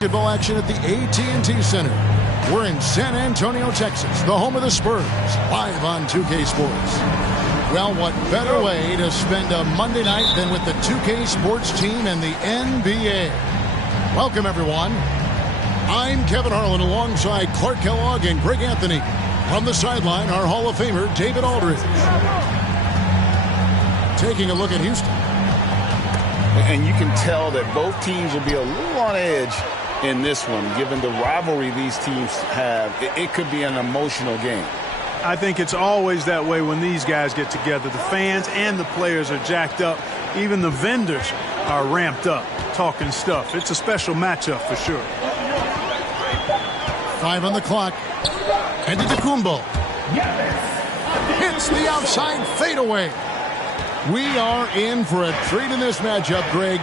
Basketball action at the AT&T Center. We're in San Antonio, Texas, the home of the Spurs, live on 2K Sports. Well, what better way to spend a Monday night than with the 2K Sports team and the NBA? Welcome, everyone. I'm Kevin Harlan alongside Clark Kellogg and Greg Anthony. From the sideline, our Hall of Famer, David Aldridge. Taking a look at Houston. And you can tell that both teams will be a little on edge in this one, given the rivalry these teams have. It could be an emotional game. I think it's always that way when these guys get together. The fans and the players are jacked up. Even the vendors are ramped up, talking stuff. It's a special matchup for sure. 5 on the clock. Antetokounmpo hits the outside fadeaway. We are in for a treat in this matchup, Greg,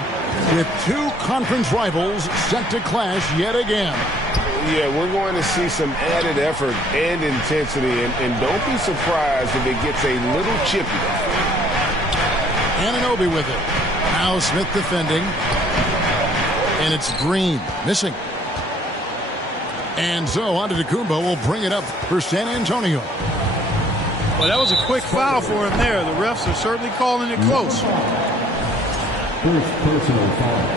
with two conference rivals set to clash yet again. Yeah, we're going to see some added effort and intensity, and don't be surprised if it gets a little chippy. Anunoby with it. Now Smith defending. And it's Green missing. And so Antetokounmpo will bring it up for San Antonio. Well, that was a quick foul for him there. The refs are certainly calling it close. First personal foul.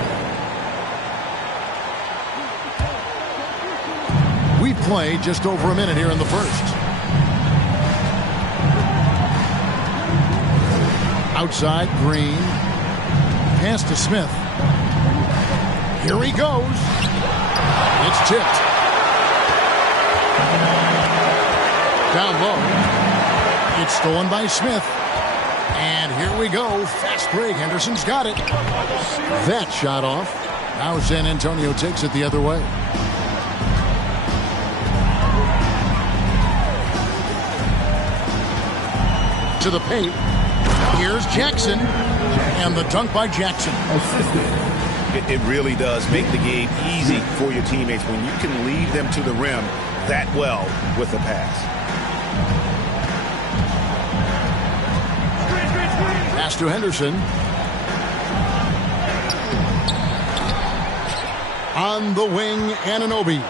We play just over a minute here in the first. Outside, Green. Pass to Smith. Here he goes. It's tipped. Down low. It's stolen by Smith. And here we go. Fast break. Henderson's got it. That shot off. Now San Antonio takes it the other way. To the paint. Here's Jackson. And the dunk by Jackson. It really does make the game easy for your teammates when you can lead them to the rim that well with the pass. Pass to Henderson. On the wing, Anunoby.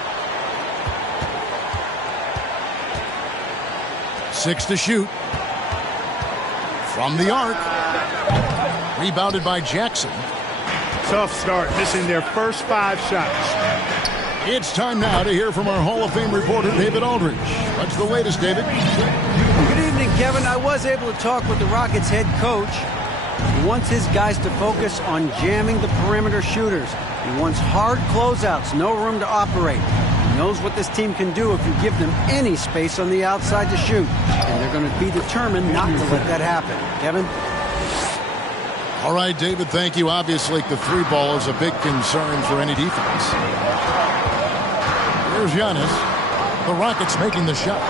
6 to shoot. From the arc. Rebounded by Jackson. Tough start, missing their first 5 shots. It's time now to hear from our Hall of Fame reporter, David Aldridge. What's the latest, David? Good evening, Kevin. I was able to talk with the Rockets head coach. He wants his guys to focus on jamming the perimeter shooters. He wants hard closeouts, no room to operate. He knows what this team can do if you give them any space on the outside to shoot. And they're going to be determined not to let that happen. Kevin? All right, David, thank you. Obviously, the 3-ball is a big concern for any defense. Here's Giannis. The Rockets making the shot.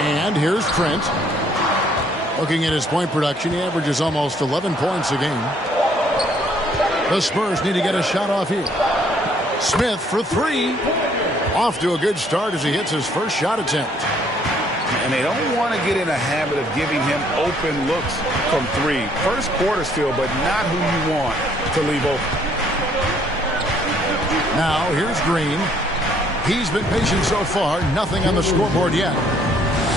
And here's Trent. Looking at his point production, he averages almost 11 points a game. The Spurs need to get a shot off here. Smith for 3. Off to a good start as he hits his first shot attempt. And they don't want to get in a habit of giving him open looks from 3. First quarter still, but not who you want to leave open. Now, here's Green. He's been patient so far. Nothing on the scoreboard yet.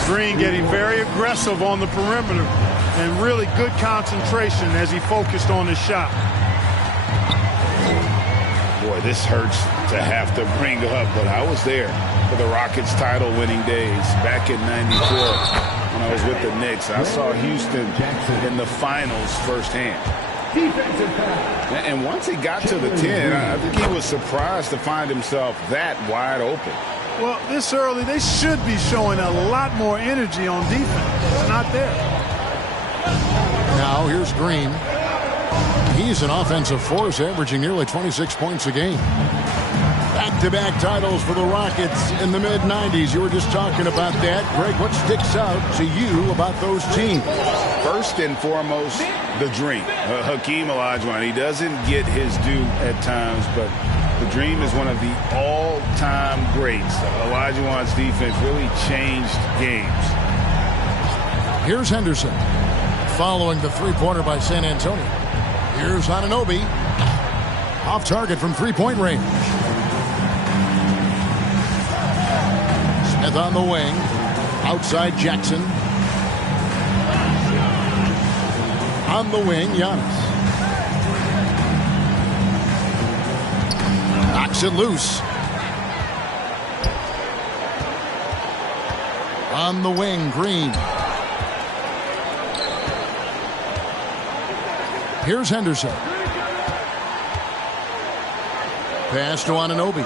Green getting very aggressive on the perimeter and really good concentration as he focused on his shot. Boy, this hurts to have to bring up, but I was there for the Rockets title-winning days back in '94 when I was with the Knicks. I saw Houston in the finals firsthand. And once he got to the 10, I think he was surprised to find himself that wide open. Well, this early, they should be showing a lot more energy on defense. It's not there. Now, here's Green. He's an offensive force, averaging nearly 26 points a game. Back-to-back titles for the Rockets in the mid-'90s. You were just talking about that. Greg, what sticks out to you about those teams? First and foremost, the dream. Hakeem Olajuwon, he doesn't get his due at times, but the dream is one of the all-time greats. Olajuwon's defense really changed games. Here's Henderson following the three-pointer by San Antonio. Here's Anunoby. Off target from three-point range. Smith on the wing. Outside Jackson. On the wing, Giannis. Knocks it loose. On the wing, Green. Here's Henderson. Pass to Anunoby.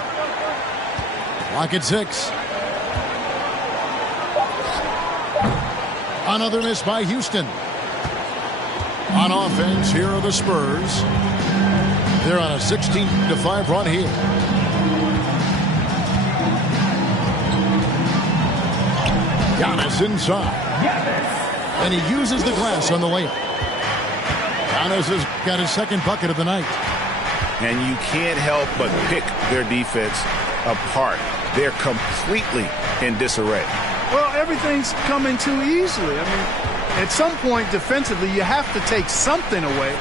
Lock at 6. Another miss by Houston. On offense, here are the Spurs. They're on a 16-5 run here. Giannis inside. And he uses the glass on the layup. Giannis has got his second bucket of the night. And you can't help but pick their defense apart. They're completely in disarray. Well, everything's coming too easily. I mean, at some point defensively, you have to take something away.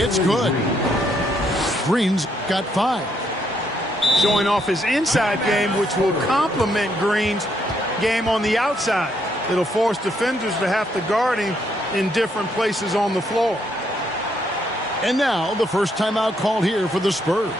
It's good. Green's got 5. Showing off his inside game, which will complement Green's game on the outside. It'll force defenders to have to guard him in different places on the floor. And now the first timeout called here for the Spurs.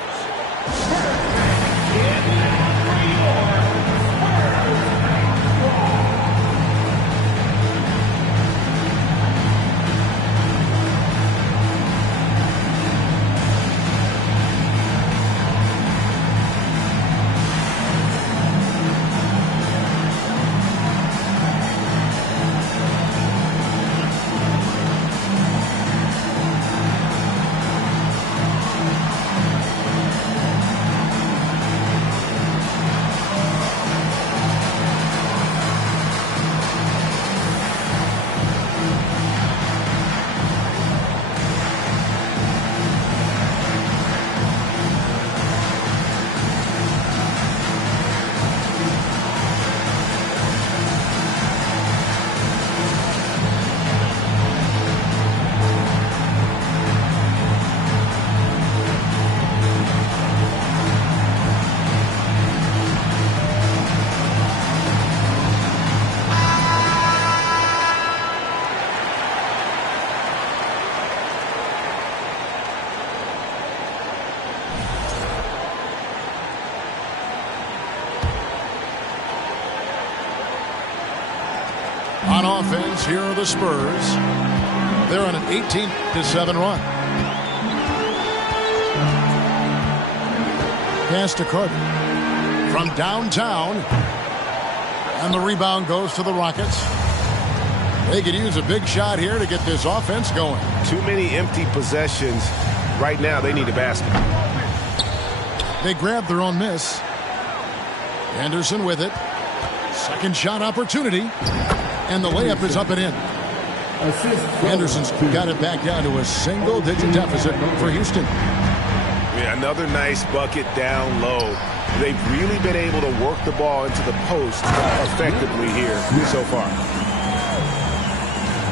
On offense, here are the Spurs. They're on an 18-7 run. Pass to Carter from downtown. And the rebound goes to the Rockets. They could use a big shot here to get this offense going. Too many empty possessions. Right now, they need a basket. They grab their own miss. Anderson with it. Second shot opportunity. And the layup is up and in. Anderson's got it back down to a single-digit deficit for Houston. Yeah, another nice bucket down low. They've really been able to work the ball into the post effectively here so far.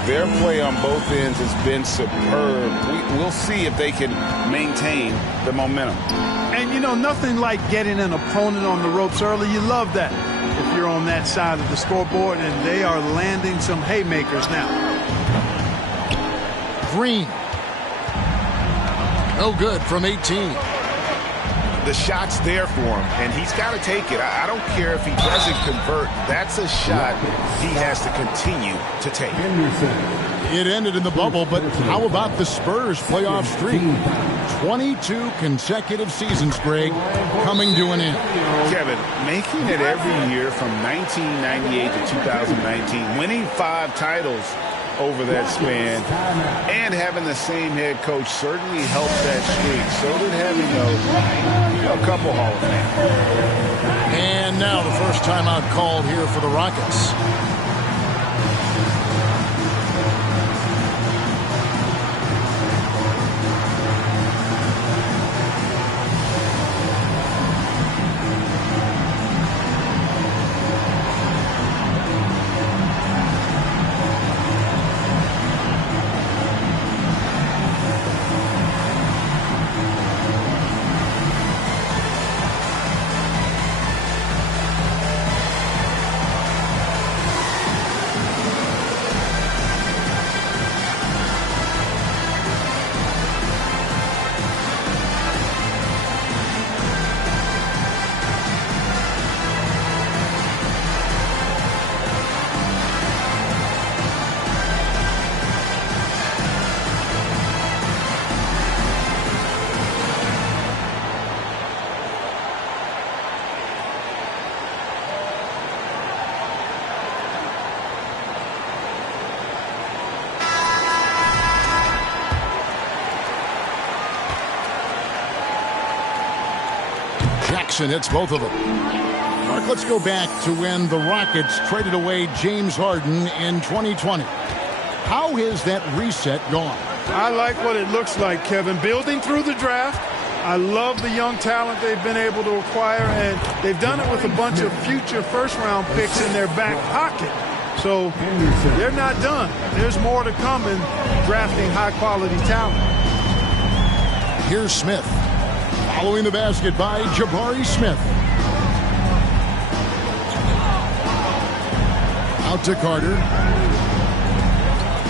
Their play on both ends has been superb. We'll see if they can maintain the momentum. And, you know, nothing like getting an opponent on the ropes early. You love that if you're on that side of the scoreboard, and they are landing some haymakers now. Green. No good from 18. The shot's there for him, and he's got to take it. I don't care if he doesn't convert. That's a shot he has to continue to take. It ended in the bubble, but how about the Spurs playoff streak? 22 consecutive seasons, Greg, coming to an end. Kevin, making it every year from 1998 to 2019, winning 5 titles over that span, and having the same head coach certainly helped that streak. So did having a couple Hall of Fame. And now the first timeout called here for the Rockets. Jackson hits both of them. Mark, let's go back to when the Rockets traded away James Harden in 2020. How has that reset gone? I like what it looks like, Kevin. Building through the draft. I love the young talent they've been able to acquire, and they've done it with a bunch of future first-round picks in their back pocket. So they're not done. There's more to come in drafting high-quality talent. Here's Smith. Following the basket by Jabari Smith. Out to Carter.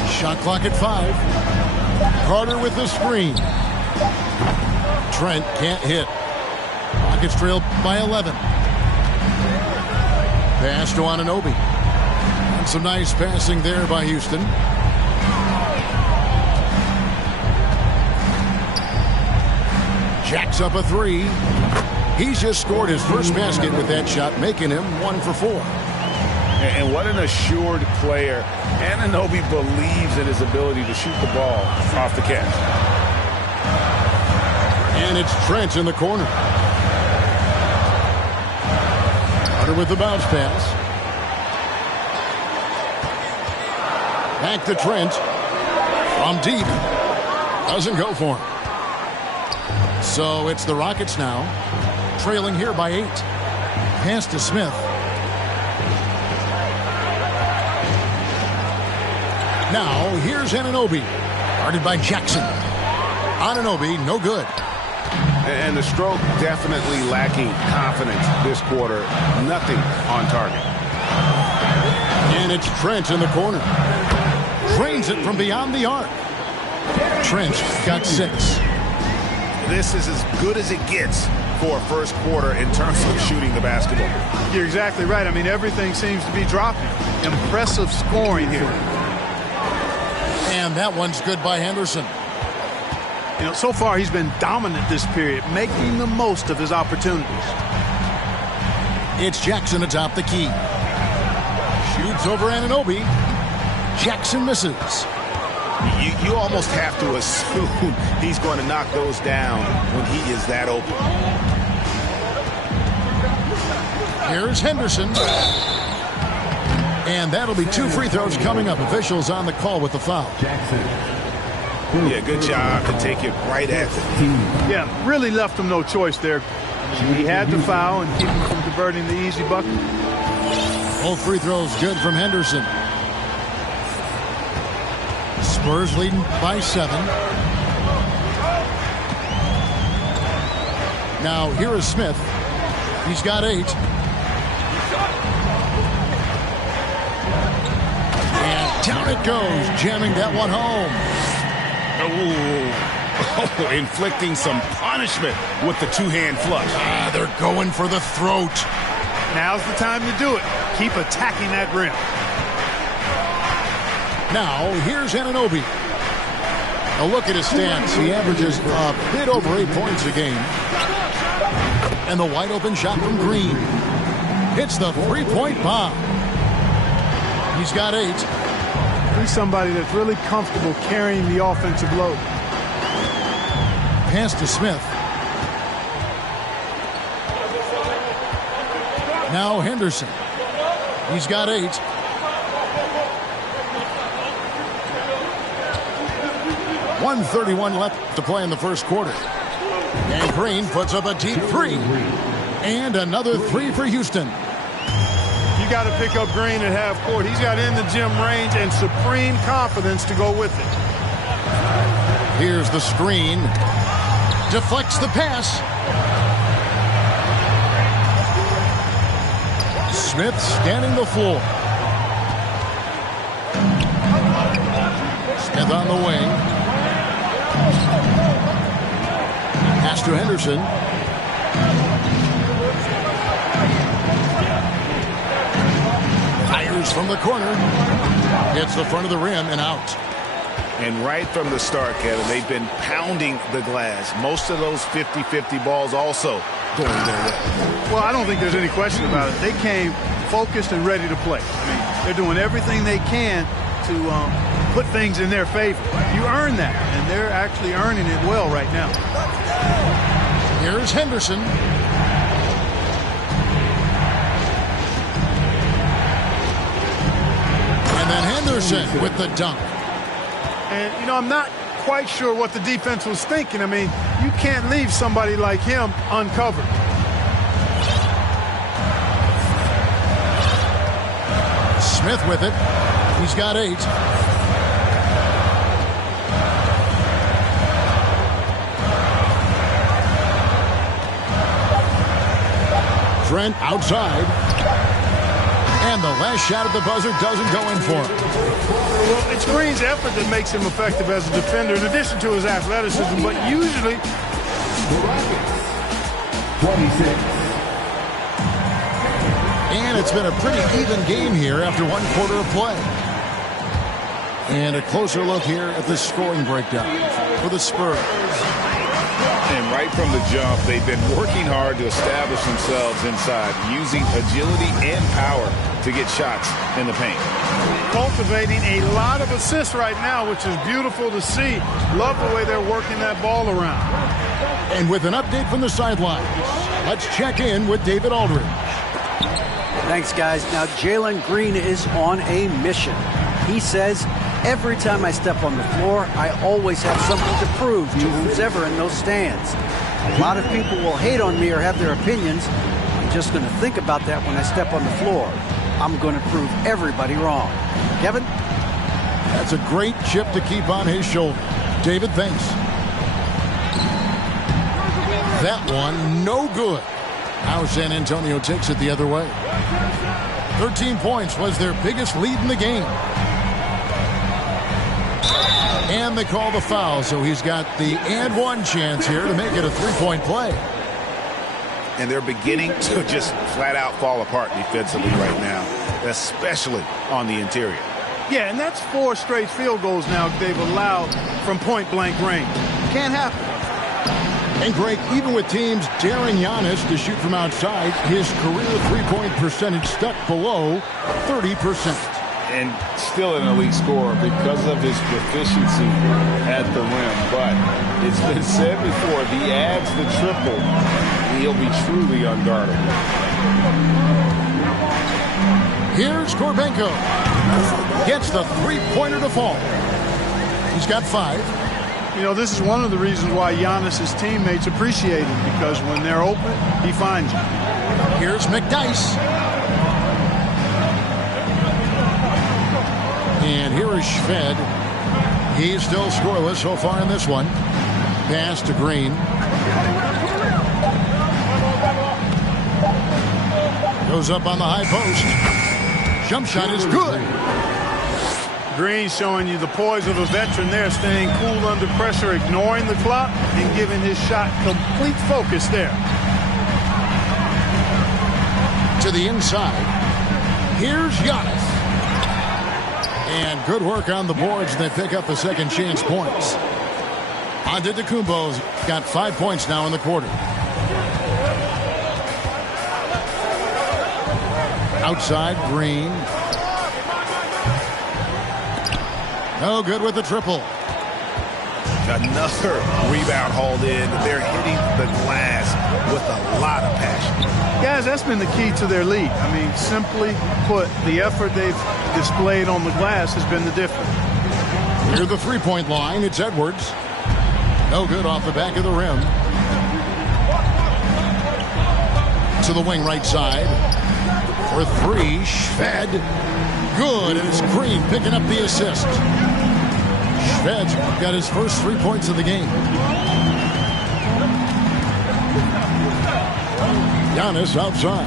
Shot clock at 5. Carter with the screen. Trent can't hit. Rockets trail by 11. Pass to Anunoby. And some nice passing there by Houston. Jacks up a 3. He's just scored his first basket with that shot, making him 1 for 4. And what an assured player. Anunoby believes in his ability to shoot the ball off the catch. And it's Trent in the corner. Carter with the bounce pass. Back to Trent. From deep. Doesn't go for him. So it's the Rockets now, trailing here by 8. Pass to Smith. Now here's Anunoby, guarded by Jackson. Anunoby, no good. And the stroke definitely lacking confidence this quarter. Nothing on target. And it's Trent in the corner. Drains it from beyond the arc. Trent got 6. This is as good as it gets for a first quarter in terms of shooting the basketball. You're exactly right. I mean, everything seems to be dropping. Impressive scoring here. And that one's good by Henderson. You know, so far he's been dominant this period, making the most of his opportunities. It's Jackson atop the key. Shoots over Anunoby. Jackson misses. You almost have to assume he's going to knock those down when he is that open. Here's Henderson. And that'll be 2 free throws coming up. Officials on the call with the foul. Jackson. Yeah, good job to take it right at them. Yeah, really left him no choice there. He had to foul and keep him from converting the easy bucket. Both free throws good from Henderson. Spurs leading by 7. Now here is Smith. He's got 8. And down it goes, jamming that one home. Oh, inflicting some punishment with the two-hand flush. They're going for the throat. Now's the time to do it. Keep attacking that rim. Now, here's Anunoby. A look at his stats. He averages a bit over 8 points a game. And the wide open shot from Green. Hits the 3-point bomb. He's got 8. He's somebody that's really comfortable carrying the offensive load. Pass to Smith. Now Henderson. He's got 8. .131 left to play in the first quarter. And Green puts up a deep 3. And another 3 for Houston. You got to pick up Green at half court. He's got in the gym range and supreme confidence to go with it. Here's the screen. Deflects the pass. Smith scanning the floor. Smith on the wing. Pass to Henderson. Fires from the corner. Hits the front of the rim and out. And right from the start, Kevin, they've been pounding the glass. Most of those 50-50 balls also going their way. Well, I don't think there's any question about it. They came focused and ready to play. I mean, they're doing everything they can to put things in their favor. You earn that, and they're actually earning it well right now. Here's Henderson. And then Henderson with the dunk. And, you know, I'm not quite sure what the defense was thinking. I mean, you can't leave somebody like him uncovered. Smith with it. He's got 8. Trent outside. And the last shot at the buzzer doesn't go in for him. Well, it's Green's effort that makes him effective as a defender in addition to his athleticism, but usually... The Rockets, 26. And it's been a pretty even game here after one quarter of play. And a closer look here at the scoring breakdown for the Spurs. And right from the jump, they've been working hard to establish themselves inside, using agility and power to get shots in the paint. Cultivating a lot of assists right now, which is beautiful to see. Love the way they're working that ball around. And with an update from the sidelines, let's check in with David Aldridge. Thanks, guys. Now, Jalen Green is on a mission. He says, every time I step on the floor, I always have something to prove to who's ever in those stands. A lot of people will hate on me or have their opinions. I'm just going to think about that when I step on the floor. I'm going to prove everybody wrong. Kevin? That's a great chip to keep on his shoulder. David, thanks. That one, no good. Now San Antonio takes it the other way. 13 points was their biggest lead in the game. And they call the foul, so he's got the and one chance here to make it a three-point play. And they're beginning to just flat out fall apart defensively right now, especially on the interior. Yeah, and that's 4 straight field goals now they've allowed from point-blank range. Can't happen. And Greg, even with teams daring Giannis to shoot from outside, his career three-point percentage stuck below 30%. And still an elite scorer because of his proficiency at the rim. But it's been said before, if he adds the triple, he'll be truly unguardable. Here's Gorbenko. Gets the three-pointer to fall. He's got 5. You know, this is one of the reasons why Giannis's teammates appreciate him, because when they're open, he finds them. Here's McDyess. And here is Shved. He's still scoreless so far in this one. Pass to Green. Goes up on the high post. Jump shot is good. Green showing you the poise of a veteran there, staying cool under pressure, ignoring the clock, and giving his shot complete focus there. To the inside. Here's Giannis. And good work on the boards. They pick up the second chance points. Antetokounmpo's got 5 points now in the quarter. Outside, Green. No good with the triple. Another rebound hauled in. They're hitting the glass with a lot of passion. Guys, that's been the key to their lead. I mean, simply put, the effort they've displayed on the glass has been the difference. Near the three-point line, it's Edwards. No good off the back of the rim. To the wing right side. For 3, Shved. Good, and it's Green picking up the assist. Shved's got his first 3 points of the game. Giannis outside.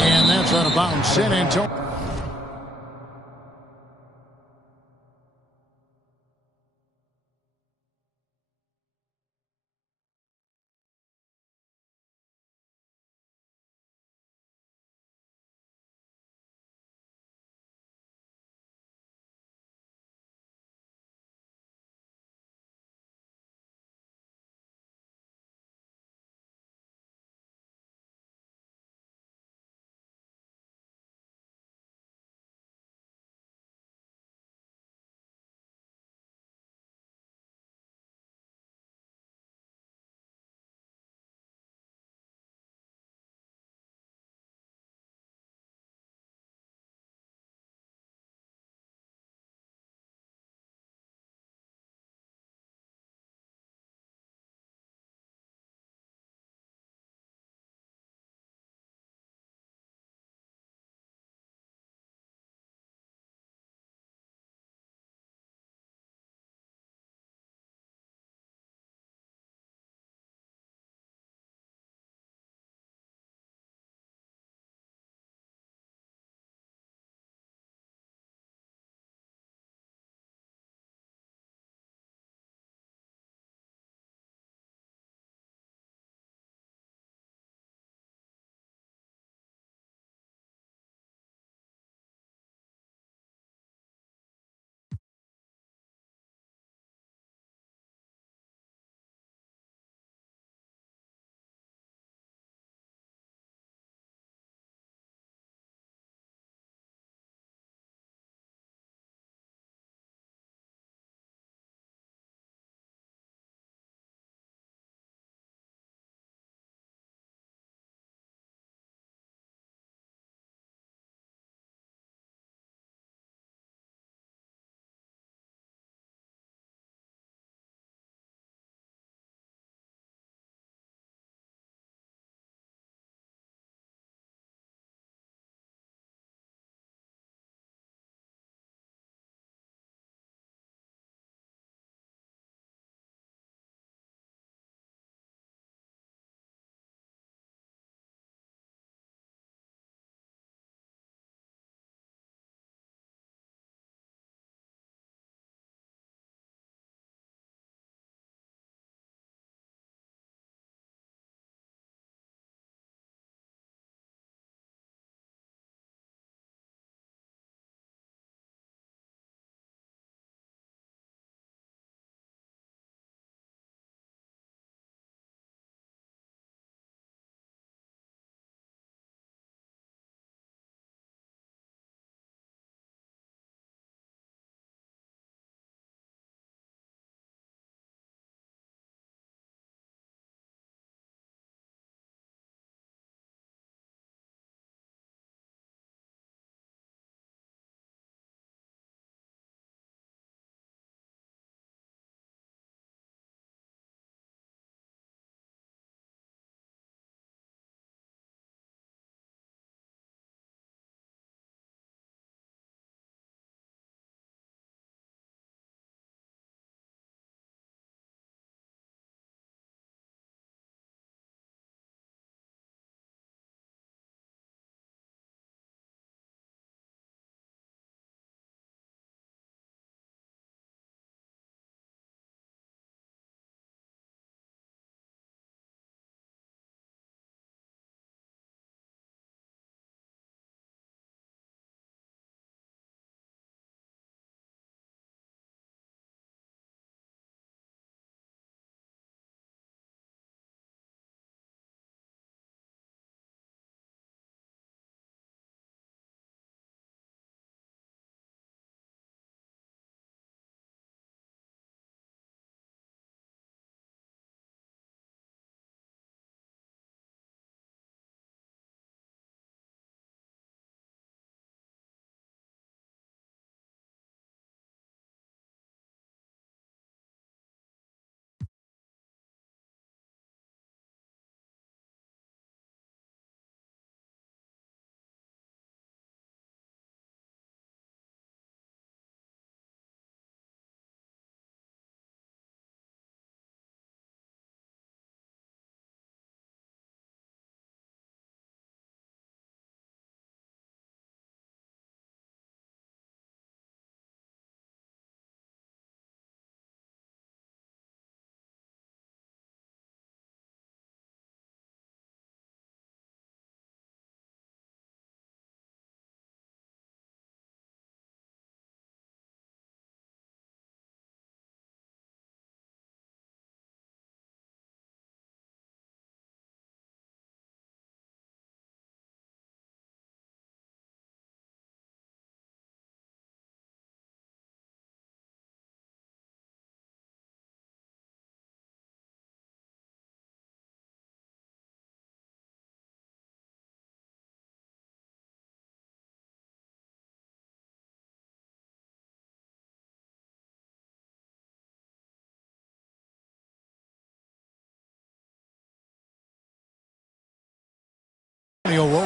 And that's out of bounds. San Antonio.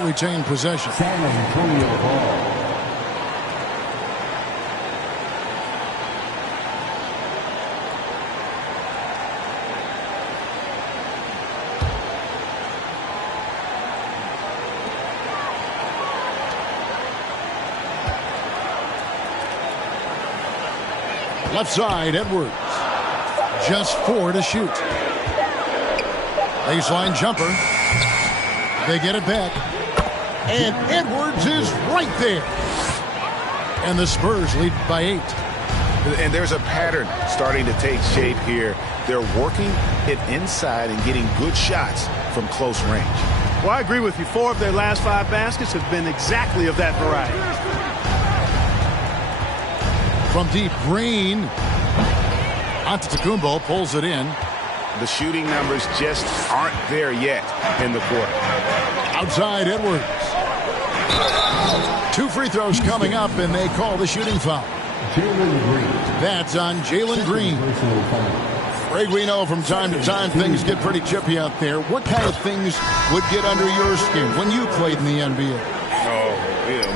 retain possession. San Antonio ball. Left side, Edwards. Just 4 to shoot. Baseline jumper. They get it back. And Edwards is right there. And the Spurs lead by 8. And there's a pattern starting to take shape here. They're working it inside and getting good shots from close range. Well, I agree with you. 4 of their last 5 baskets have been exactly of that variety. From deep, Green. Antetokounmpo pulls it in. The shooting numbers just aren't there yet in the quarter. Outside, Edwards. 2 free throws coming up, and they call the shooting foul. Jalen Green. That's on Jalen Green. Personal foul. Greg, we know from time to time things get pretty chippy out there. What kind of things would get under your skin when you played in the NBA? Oh,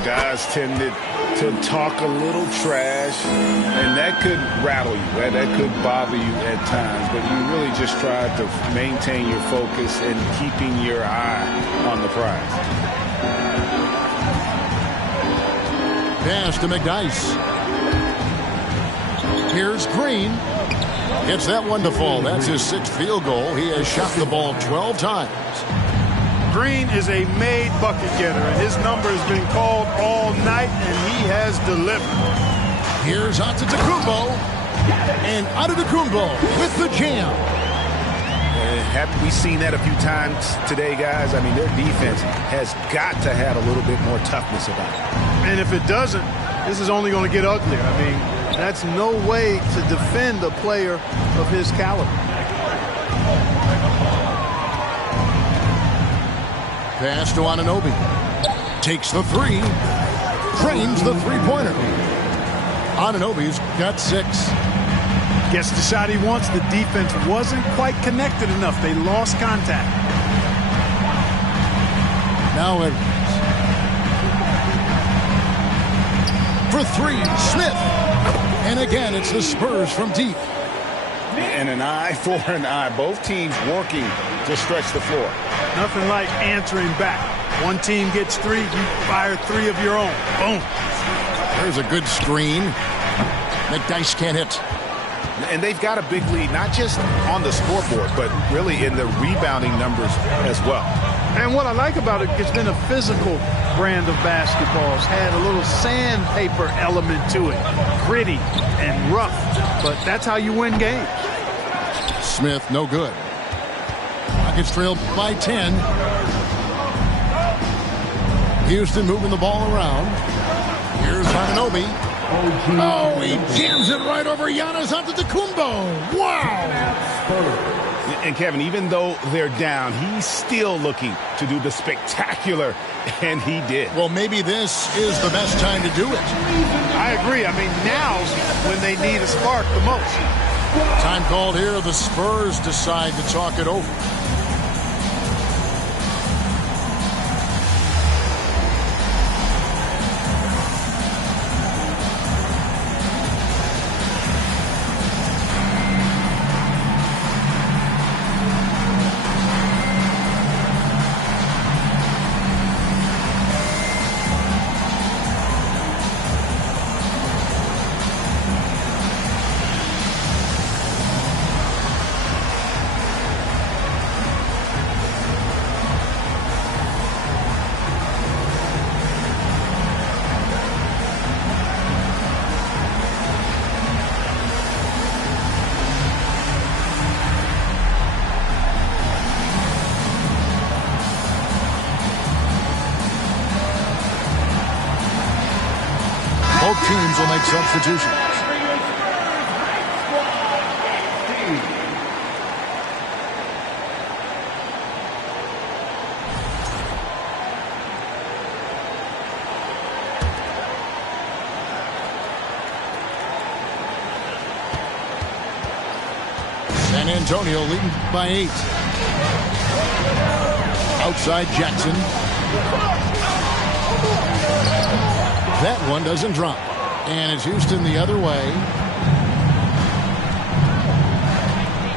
guys tended to talk a little trash, and that could rattle you. That could bother you at times, but you really just try to maintain your focus and keeping your eye on the prize. Pass to McDyess. Here's Green. Gets that one to fall. That's his 6th field goal. He has shot the ball 12 times. Green is a made bucket getter, and his number has been called all night, and he has delivered. Here's Antetokounmpo. And Antetokounmpo with the jam. Have we seen that a few times today, guys? I mean, their defense has got to have a little bit more toughness about it. And if it doesn't, this is only going to get uglier. I mean, that's no way to defend a player of his caliber. Pass to Anunoby. Takes the 3. Drains the three-pointer. Anunoby's got 6. Gets the shot he wants. The defense wasn't quite connected enough. They lost contact. Now Edwards. For 3, Smith. And again, it's the Spurs from deep. And an eye for an eye. Both teams working to stretch the floor. Nothing like answering back. One team gets 3, you fire 3 of your own. Boom. There's a good screen. McDyess can't hit. And they've got a big lead, not just on the scoreboard, but really in the rebounding numbers as well. And what I like about it, it's been a physical brand of basketball. It's had a little sandpaper element to it. Gritty and rough. But that's how you win games. Smith, no good. Rockets trailed by 10. Houston moving the ball around. Here's Anunoby. Oh, he jams it right over Giannis Antetokounmpo. Wow. And Kevin, even though they're down, he's still looking to do the spectacular, and he did. Well, maybe this is the best time to do it. I agree. I mean, now's when they need a spark the most. Time called here. The Spurs decide to talk it over. Both teams will make substitutions. San Antonio leading by 8. Outside Jackson. That one doesn't drop. And it's Houston the other way.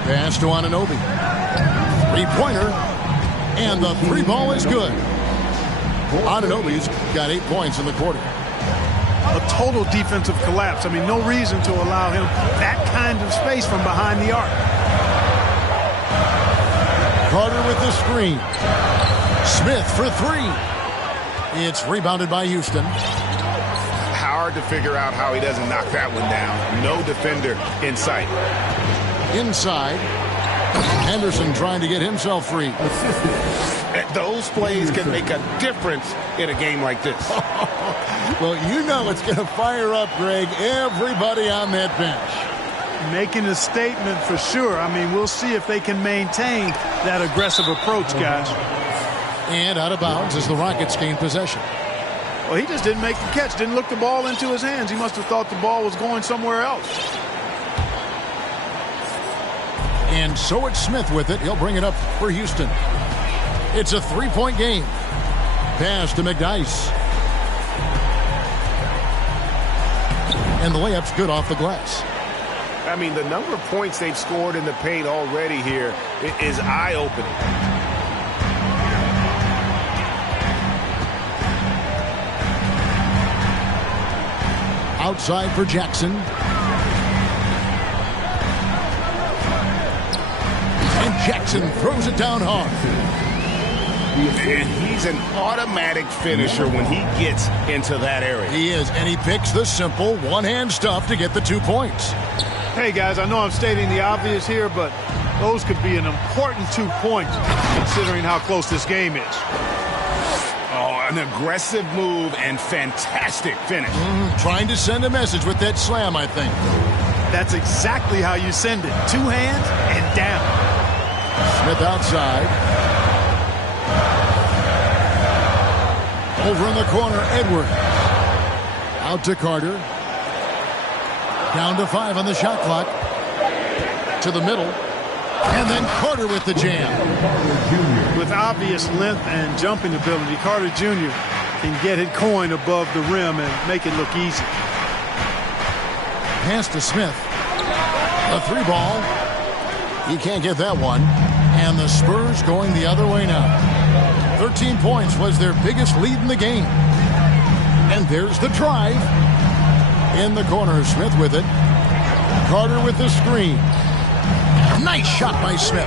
Pass to Anunoby. Three-pointer. And the three ball is good. Anunoby's got 8 points in the quarter. A total defensive collapse. I mean, no reason to allow him that kind of space from behind the arc. Carter with the screen. Smith for three. It's rebounded by Houston. Hard to figure out how he doesn't knock that one down. No defender in sight. Inside. Henderson trying to get himself free. Those plays can make a difference in a game like this. Well, you know it's going to fire up, Greg, everybody on that bench. Making a statement for sure. I mean, we'll see if they can maintain that aggressive approach, guys. And out of bounds as the Rockets gain possession. Well, he just didn't make the catch, didn't look the ball into his hands. He must have thought the ball was going somewhere else. And so it's Smith with it. He'll bring it up for Houston. It's a three-point game. Pass to McDyess. And the layup's good off the glass. I mean, the number of points they've scored in the paint already here is eye-opening. Outside for Jackson. And Jackson throws it down hard. And he's an automatic finisher when he gets into that area. He is, and he picks the simple one-hand stuff to get the 2 points. Hey, guys, I know I'm stating the obvious here, but those could be an important 2 points considering how close this game is. Oh, an aggressive move and fantastic finish. Trying to send a message with that slam, I think. That's exactly how you send it. 2 hands and down. Smith outside. Over in the corner, Edward. Out to Carter. Down to 5 on the shot clock. To the middle. And then Carter with the jam. With obvious length and jumping ability, Carter Jr. can get it going above the rim and make it look easy. Pass to Smith. A 3 ball. He can't get that one. And the Spurs going the other way now. 13 points was their biggest lead in the game. And there's the drive. In the corner, Smith with it. Carter with the screen. Nice shot by Smith.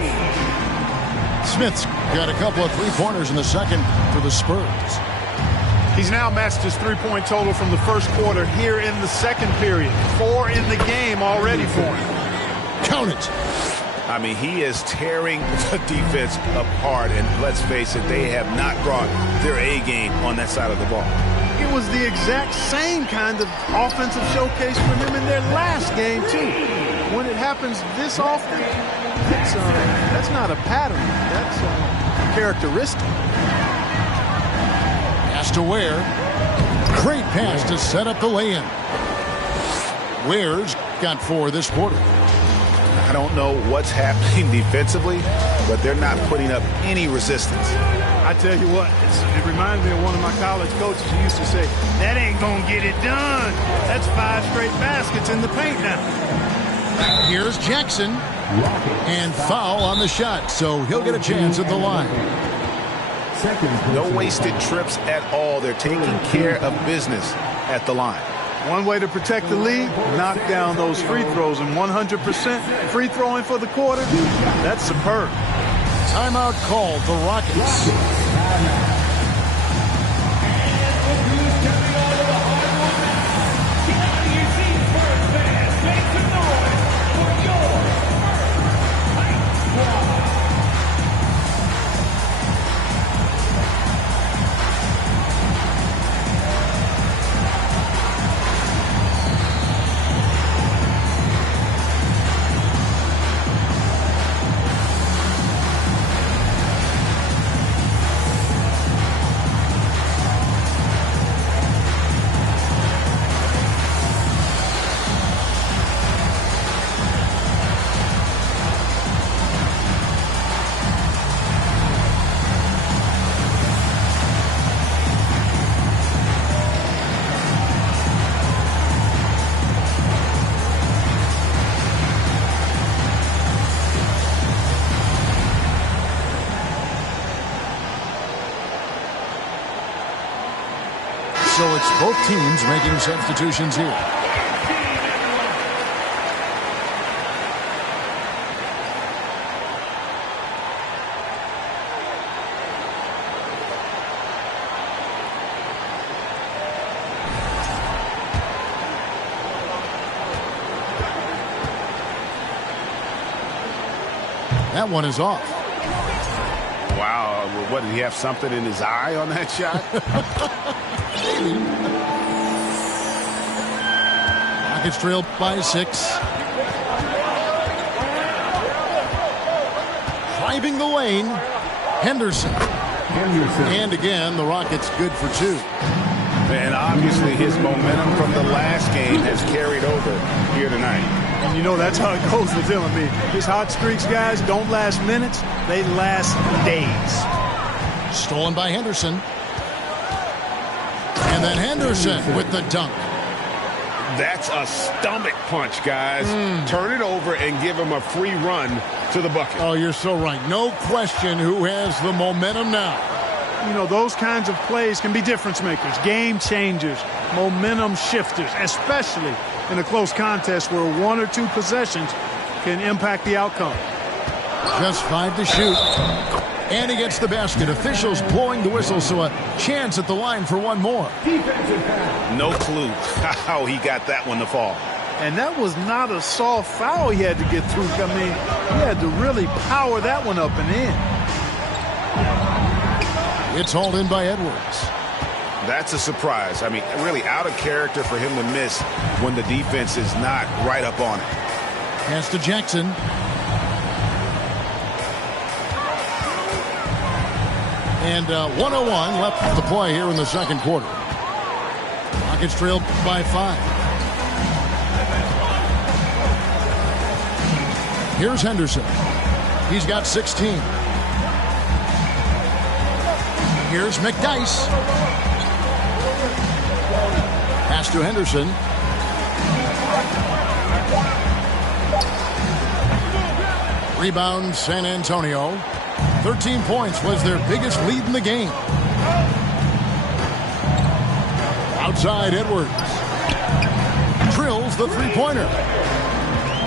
Smith's got a couple of three-pointers in the second for the Spurs. He's now matched his three-point total from the first quarter here in the second period. 4 in the game already for him. Count it. I mean, he is tearing the defense apart, and let's face it, they have not brought their A game on that side of the ball. It was the exact same kind of offensive showcase for him in their last game, too. When it happens this often, that's not a pattern. That's a characteristic. Pass to Ware. Great pass to set up the lay-in. Ware's got 4 this quarter. I don't know what's happening defensively, but they're not putting up any resistance. I tell you what, it reminds me of one of my college coaches who used to say, that ain't going to get it done. That's 5 straight baskets in the paint now. Here's Jackson. And foul on the shot, so he'll get a chance at the line. No wasted trips at all. They're taking care of business at the line. One way to protect the lead, knock down those free throws, and 100% free throwing for the quarter, that's superb. Timeout called, the Rockets. So it's both teams making substitutions here. That one is off. Wow. What, did he have something in his eye on that shot? Maybe. Rockets trail by 6. Driving the lane. Henderson. And again, the Rockets good for 2. And obviously his momentum from the last game has carried over here tonight. And you know that's how it goes with him. I mean, his hot streaks, guys, don't last minutes. They last days. Stolen by Henderson. And then Henderson with the dunk. That's a stomach punch, guys. Turn it over and give him a free run to the bucket. Oh, you're so right. No question who has the momentum now. You know, those kinds of plays can be difference makers, game changers, momentum shifters, especially in a close contest where 1 or 2 possessions can impact the outcome. Just 5 to shoot. And he gets the basket. Officials blowing the whistle, so a chance at the line for one more. No clue how he got that one to fall. And that was not a soft foul he had to get through. I mean, he had to really power that one up and in. It's hauled in by Edwards. That's a surprise. I mean, really out of character for him to miss when the defense is not right up on it. Pass to Jackson. And 1:01 left to play here in the second quarter. Rockets trailed by 5. Here's Henderson. He's got 16. Here's McDyess. Pass to Henderson. Rebound, San Antonio. 13 points was their biggest lead in the game. Outside, Edwards. Drills the three-pointer.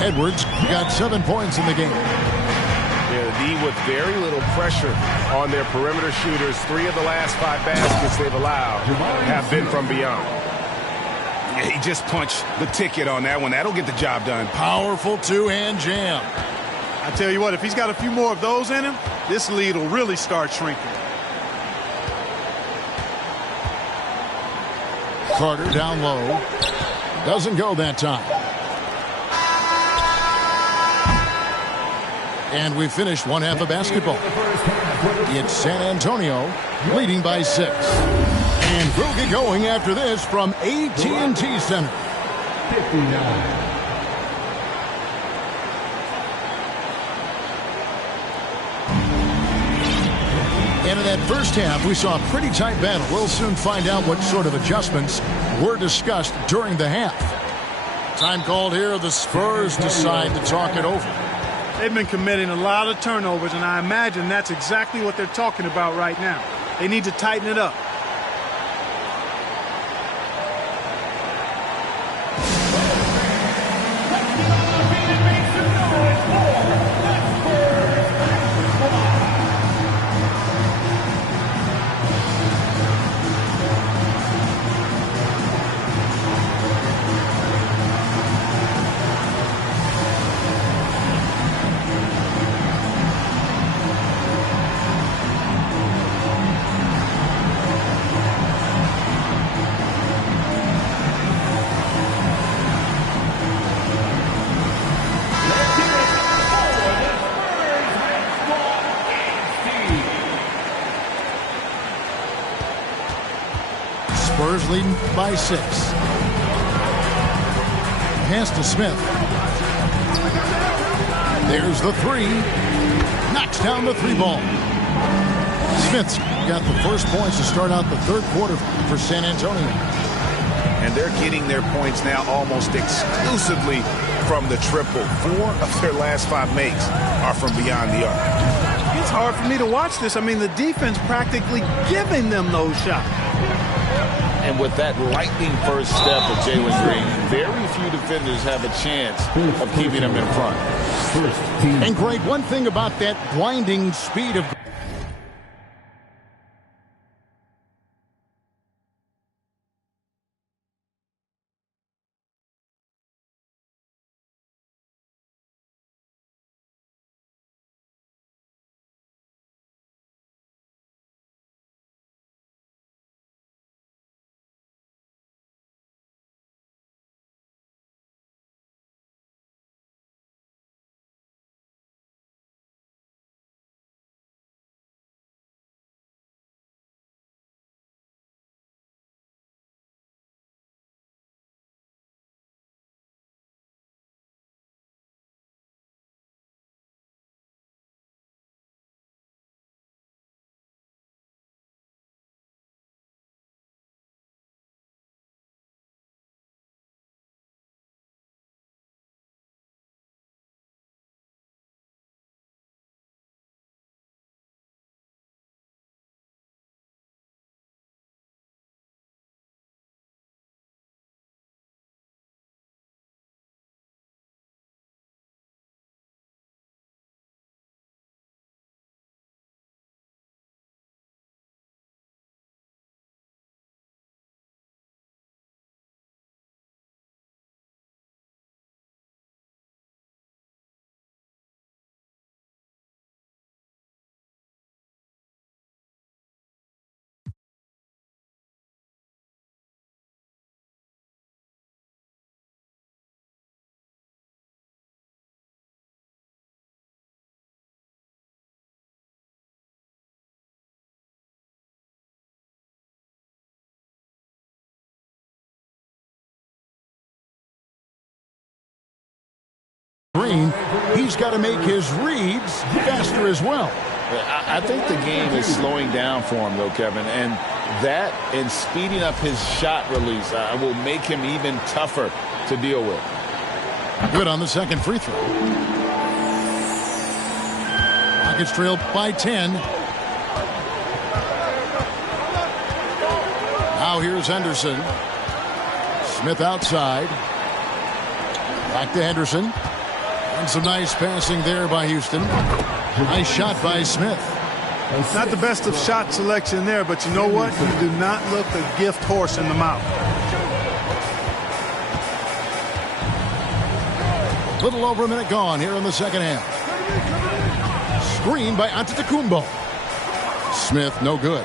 Edwards got 7 points in the game. Yeah, the D with very little pressure on their perimeter shooters. 3 of the last 5 baskets they've allowed have been from beyond. Yeah, he just punched the ticket on that one. That'll get the job done. Powerful two-hand jam. I tell you what, if he's got a few more of those in him, this lead will really start shrinking. Carter down low. Doesn't go that time. And we finished one half of basketball. It's San Antonio leading by 6. And we'll get going after this from AT&T Center. 59. And in that first half, we saw a pretty tight battle. We'll soon find out what sort of adjustments were discussed during the half. Time called here. The Spurs decide to talk it over. They've been committing a lot of turnovers, and I imagine that's exactly what they're talking about right now. They need to tighten it up. Spurs leading by 6. Pass to Smith. There's the 3. Knocks down the 3 ball. Smith's got the first points to start out the third quarter for San Antonio. And they're getting their points now almost exclusively from the triple. 4 of their last 5 makes are from beyond the arc. It's hard for me to watch this. I mean, the defense practically giving them those shots. And with that lightning first step of Jalen Green, very few defenders have a chance of keeping him in front. And Greg, one thing about that blinding speed of Green, he's got to make his reads faster as well. I think the game is slowing down for him, though, Kevin. And that and speeding up his shot release will make him even tougher to deal with. Good on the second free throw. Rockets trail by 10. Now here's Henderson. Smith outside. Back to Henderson. And some nice passing there by Houston. Nice shot by Smith. It's not the best of shot selection there, but you know what? You do not look a gift horse in the mouth. Little over a minute gone here in the second half. Screen by Antetokounmpo. Smith, no good.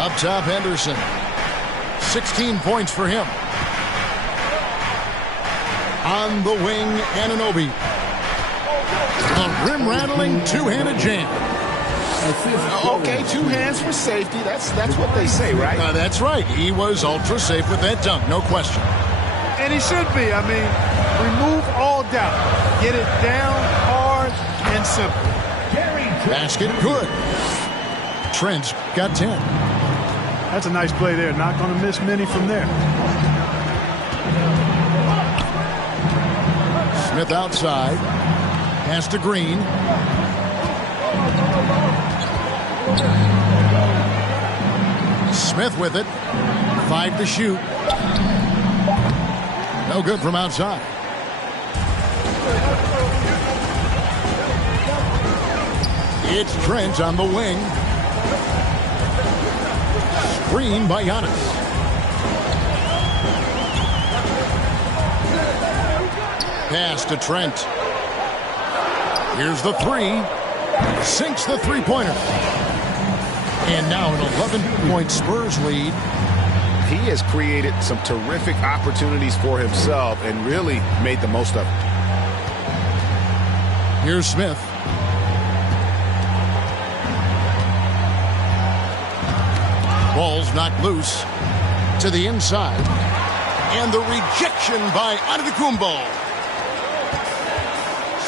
Up top, Henderson. 16 points for him. On the wing, Anunoby. A rim-rattling two-handed jam. Okay, two hands for safety. That's what they say, right? That's right. He was ultra safe with that dunk, no question. And he should be. I mean, remove all doubt. Get it down hard and simple. Basket good. Trent's got 10. That's a nice play there. Not going to miss many from there. Smith outside. Pass to Green. Smith with it. 5 to shoot. No good from outside. It's Trent on the wing. Screen by Giannis. Pass to Trent. Here's the three. Sinks the three-pointer. And now an 11-point Spurs lead. He has created some terrific opportunities for himself and really made the most of it. Here's Smith. Ball's knocked loose to the inside. And the rejection by Antetokounmpo.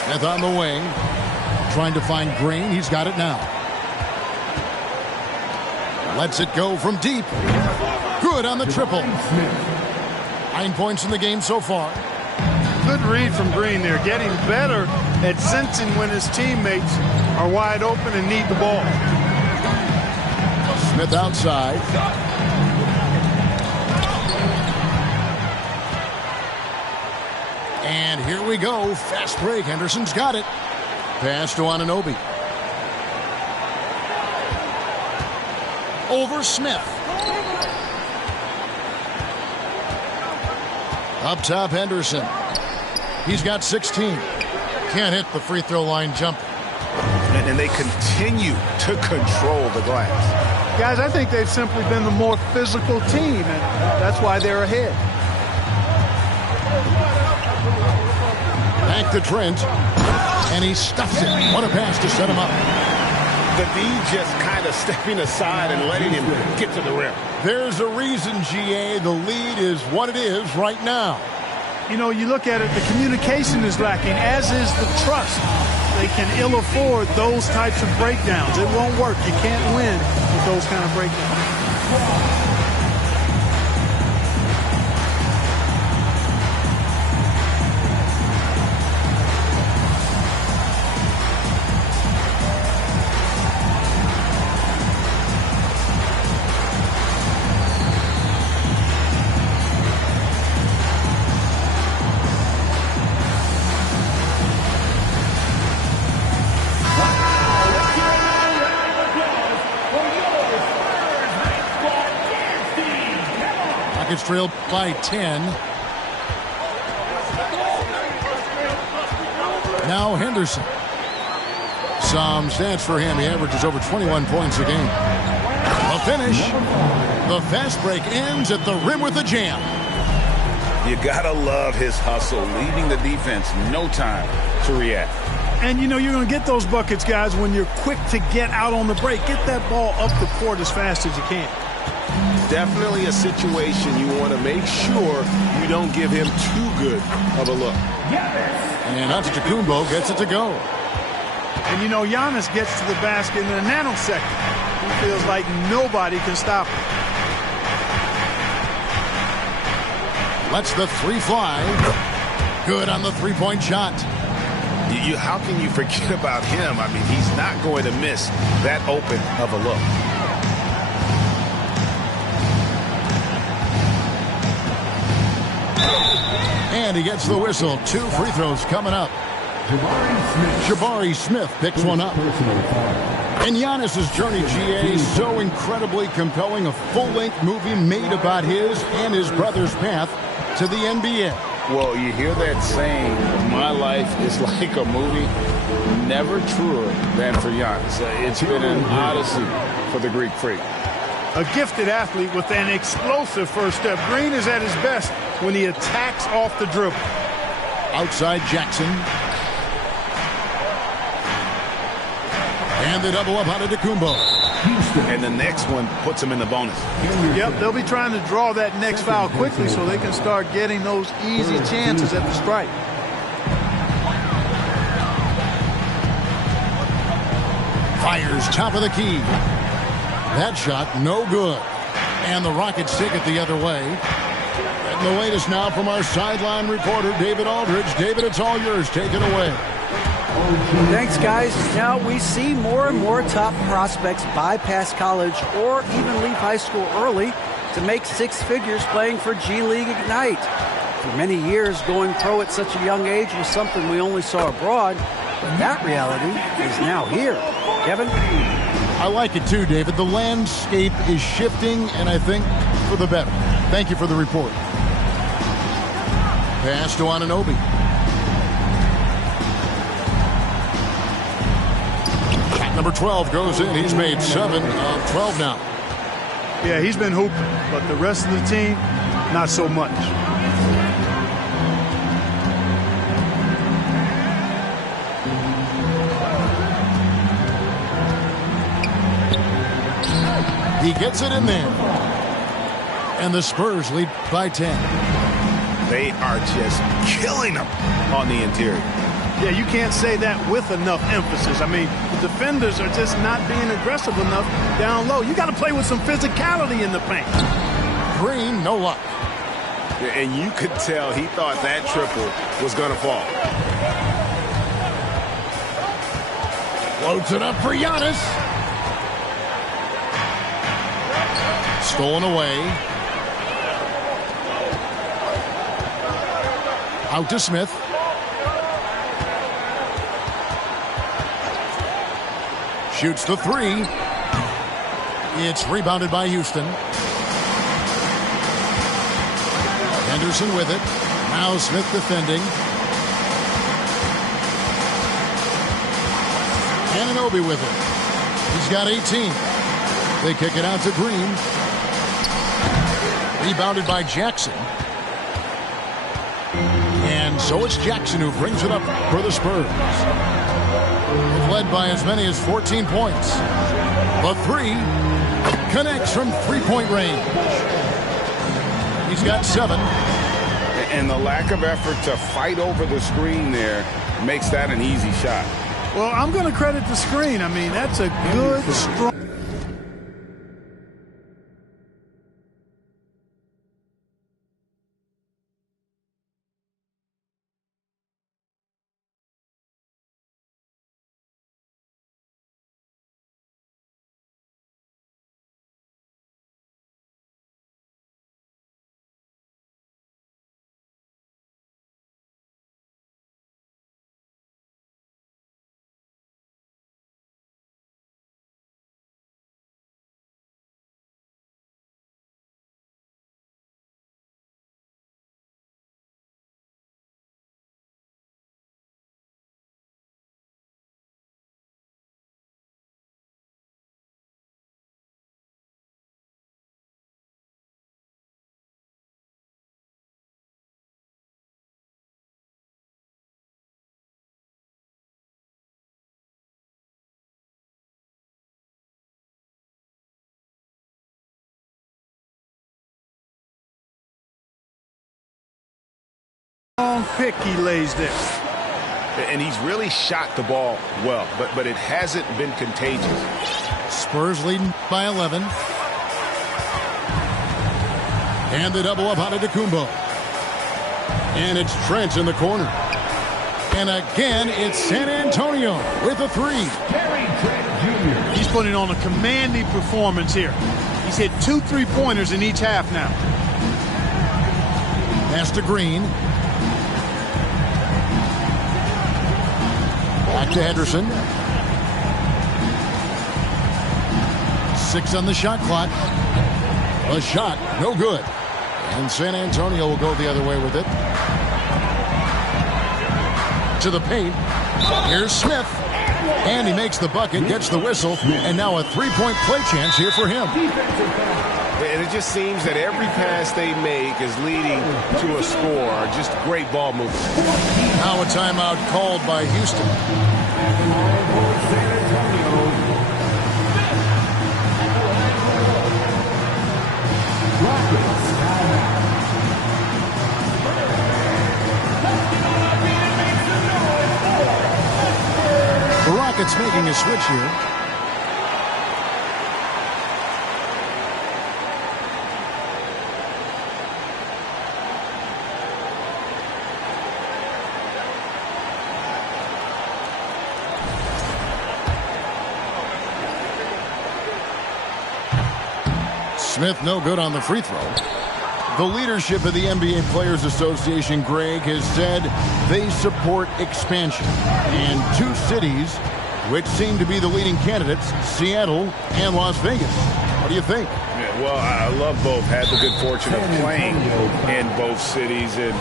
Smith on the wing. Trying to find Green. He's got it now. Lets it go from deep. Good on the triple. 9 points in the game so far. Good read from Green there. Getting better at sensing when his teammates are wide open and need the ball. Smith outside. And here we go. Fast break. Henderson's got it. Pass to Anunoby. Over Smith. Up top, Henderson. He's got 16. Can't hit the free throw line jumper. And they continue to control the glass. Guys, I think they've simply been the more physical team, and that's why they're ahead. Back to Trent. And he stuffs it. What a pass to set him up. The D just kind of stepping aside and letting him get to the rim. There's a reason, GA, the lead is what it is right now. You know, you look at it, the communication is lacking, as is the trust. They can ill afford those types of breakdowns. It won't work. You can't win with those kind of breakdowns. Trailed by 10. Now Henderson. Some stats for him. He averages over 21 points a game. The finish. The fast break ends at the rim with a jam. You gotta love his hustle, leaving the defense no time to react. And you know you're going to get those buckets, guys, when you're quick to get out on the break. Get that ball up the court as fast as you can. Definitely a situation you want to make sure you don't give him too good of a look. And Antetokounmpo gets it to go. And you know Giannis gets to the basket in a nanosecond. He feels like nobody can stop him. Lets the three fly. Good on the three-point shot. How can you forget about him? I mean, he's not going to miss that open of a look. And he gets the whistle. 2 free throws coming up. Jabari Smith picks one up. And Giannis's journey, GA, so incredibly compelling. A full-length movie made about his and his brother's path to the NBA. Well, you hear that saying, my life is like a movie. Never truer than for Giannis. It's been an odyssey for the Greek freak. A gifted athlete with an explosive first step. Green is at his best when he attacks off the dribble. Outside Jackson. And they double up on Antetokounmpo. And the next one puts him in the bonus. Yep, they'll be trying to draw that next foul quickly so they can start getting those easy chances at the stripe. Fires top of the key. That shot, no good. And the Rockets take it the other way. And the latest now from our sideline reporter, David Aldridge. David, it's all yours. Take it away. Thanks, guys. Now we see more and more top prospects bypass college or even leave high school early to make 6 figures playing for G League Ignite. For many years, going pro at such a young age was something we only saw abroad, but that reality is now here. Kevin? I like it too, David. The landscape is shifting, and I think for the better. Thank you for the report. Pass to Anunoby. Shot number 12 goes in. He's made 7 of 12 now. Yeah, he's been hooping, but the rest of the team, not so much. He gets it in there. And the Spurs lead by 10. They are just killing them on the interior. Yeah, you can't say that with enough emphasis. I mean, the defenders are just not being aggressive enough down low. You got to play with some physicality in the paint. Green, no luck. And you could tell he thought that triple was going to fall. Floats it up for Giannis. Stolen away. Out to Smith. Shoots the three. It's rebounded by Houston. Henderson with it. Now Smith defending. Anunoby with it. He's got 18. They kick it out to Green. Rebounded by Jackson. And so it's Jackson who brings it up for the Spurs. They've led by as many as 14 points. The three connects from three-point range. He's got 7. And the lack of effort to fight over the screen there makes that an easy shot. Well, I'm going to credit the screen. I mean, that's a good, strong... pick he lays there. And he's really shot the ball well, but it hasn't been contagious. Spurs leading by 11. And the double up out of Kumbo. And it's Trent in the corner. And again, it's San Antonio with a three. He's putting on a commanding performance here. He's hit 2 3-pointers in each half now. Pass to Green. Back to Henderson. 6 on the shot clock. A shot, no good. And San Antonio will go the other way with it. To the paint. Here's Smith. And he makes the bucket, gets the whistle, and now a three-point play chance here for him. And it just seems that every pass they make is leading to a score. Just great ball movement. Now a timeout called by Houston. The Rockets making a switch here. Smith no good on the free throw. The leadership of the NBA Players Association, Greg, has said they support expansion. And 2 cities which seem to be the leading candidates, Seattle and Las Vegas. What do you think? Yeah, well, I love both. Had the good fortune of playing in both cities, and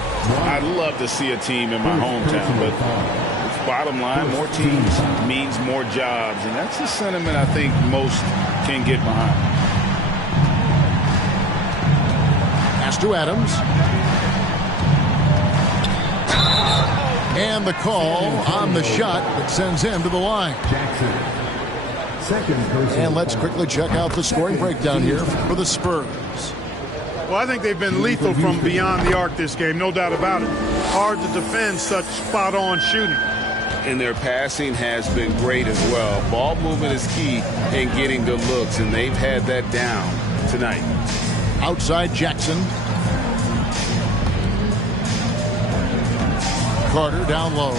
I'd love to see a team in my hometown. But bottom line, more teams means more jobs, and that's the sentiment I think most can get behind. Pass to Adams. And the call on the shot that sends him to the line. And let's quickly check out the scoring breakdown here for the Spurs. Well, I think they've been lethal from beyond the arc this game, no doubt about it. Hard to defend such spot-on shooting. And their passing has been great as well. Ball movement is key in getting good looks, and they've had that down tonight. Outside Jackson. Carter down low.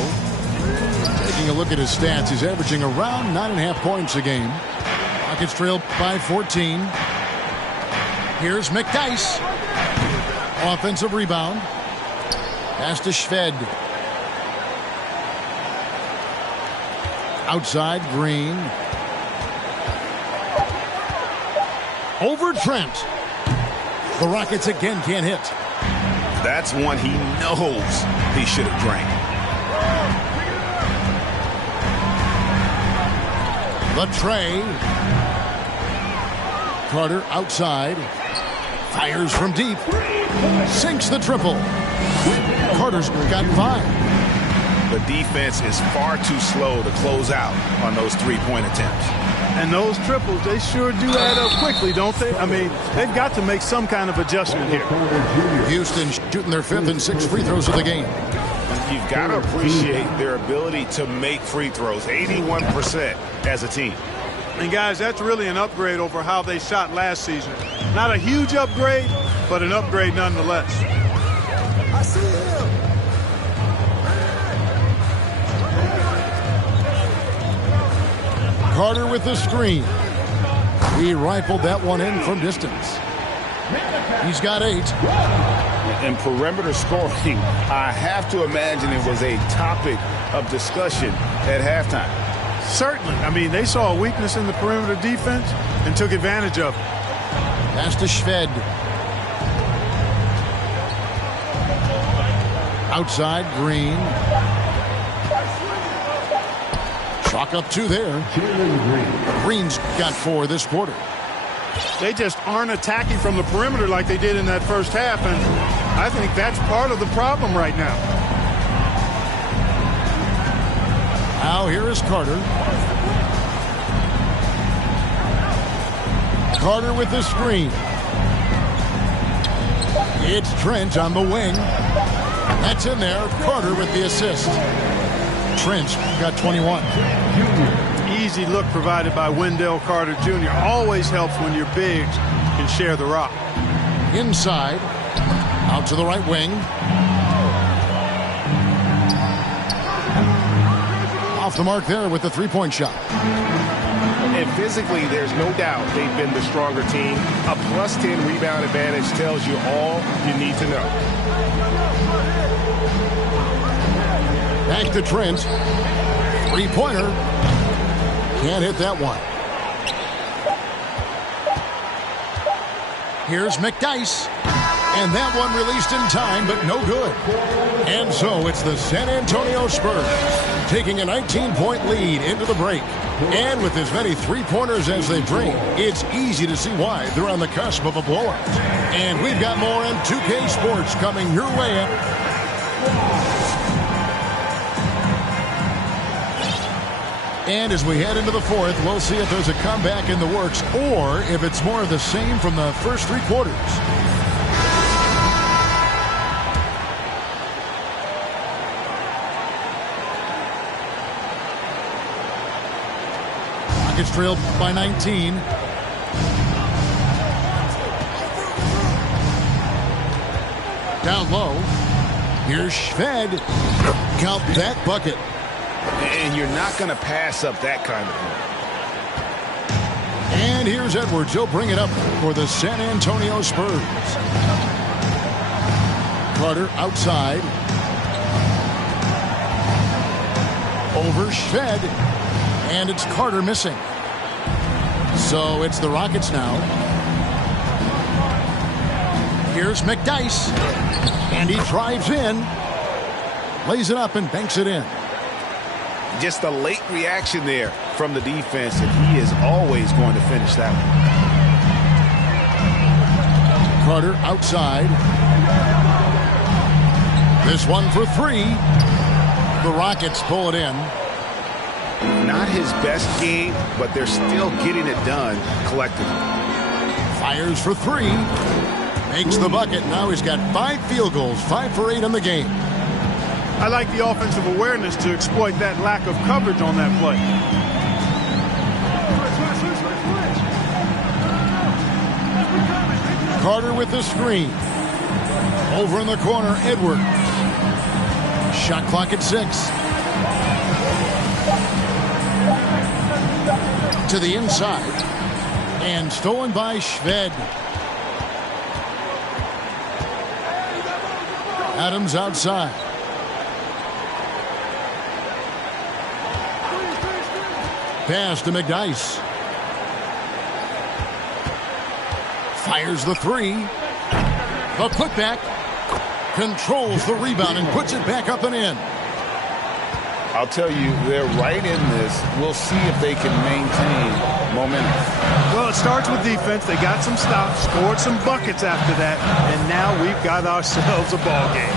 Taking a look at his stats, he's averaging around 9.5 points a game. Rockets trail by 14. Here's McDyess. Offensive rebound. Pass to Shved. Outside, Green. Over Trent. The Rockets again can't hit. That's one he knows he should have drank. The tray. Carter outside. Fires from deep. Sinks the triple. Carter's got 5. The defense is far too slow to close out on those three-point attempts. And those triples, they sure do add up quickly, don't they? I mean, they've got to make some kind of adjustment here. Houston shooting their 5th and 6th free throws of the game. You've got to appreciate their ability to make free throws, 81% as a team. And, guys, that's really an upgrade over how they shot last season. Not a huge upgrade, but an upgrade nonetheless. I see him. Carter with the screen. He rifled that one in from distance. He's got 8. And perimeter scoring, I have to imagine it was a topic of discussion at halftime. Certainly. I mean, they saw a weakness in the perimeter defense and took advantage of it. Pass to Shved. Outside, Green. Chalk up 2 there. Green's got 4 this quarter. They just aren't attacking from the perimeter like they did in that first half, and I think that's part of the problem right now. Now here is Carter. Carter with the screen. It's Trent on the wing. That's in there. Carter with the assist. Trent got 21. Easy look provided by Wendell Carter Jr. Always helps when your bigs can share the rock. Inside. Out to the right wing. Off the mark there with the three-point shot. And physically, there's no doubt they've been the stronger team. A +10 rebound advantage tells you all you need to know. Back to Trent. Three-pointer. Can't hit that one. Here's McDyess. And that one released in time, but no good. And so it's the San Antonio Spurs taking a 19-point lead into the break. And with as many three-pointers as they've drained, it's easy to see why they're on the cusp of a blowout. And we've got more on 2K Sports coming your way. And as we head into the 4th, we'll see if there's a comeback in the works or if it's more of the same from the first 3 quarters. Rockets trailed by 19. Down low. Here's Shved. Count that bucket. And you're not going to pass up that kind of thing. And here's Edwards. He'll bring it up for the San Antonio Spurs. Carter outside. Over Shved. And it's Carter missing. So it's the Rockets now. Here's McDyess. And he drives in. Lays it up and banks it in. Just a late reaction there from the defense, and he is always going to finish that one. Carter outside. This one for 3. The Rockets pull it in. Not his best game, but they're still getting it done collectively. Fires for 3. Makes the bucket. Now he's got 5 field goals, 5 for 8 in the game. I like the offensive awareness to exploit that lack of coverage on that play. Carter with the screen. Over in the corner, Edwards. Shot clock at 6. To the inside. And stolen by Shved. Adams outside. Pass to McDyess. Fires the three. The putback. Controls the rebound and puts it back up and in. I'll tell you, they're right in this. We'll see if they can maintain momentum. Well, it starts with defense. They got some stops, scored some buckets after that, and now we've got ourselves a ball game.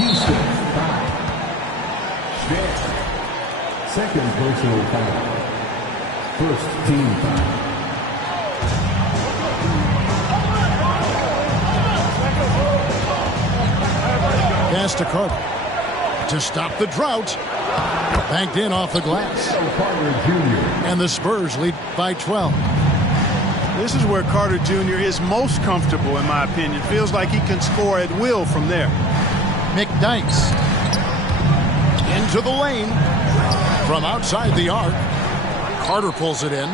Houston, foul. Schmidt. Second personal foul. First team foul. Pass to Carter to stop the drought. Banked in off the glass. And the Spurs lead by 12. This is where Carter Jr. is most comfortable, in my opinion. Feels like he can score at will from there. McDyess into the lane from outside the arc. Carter pulls it in.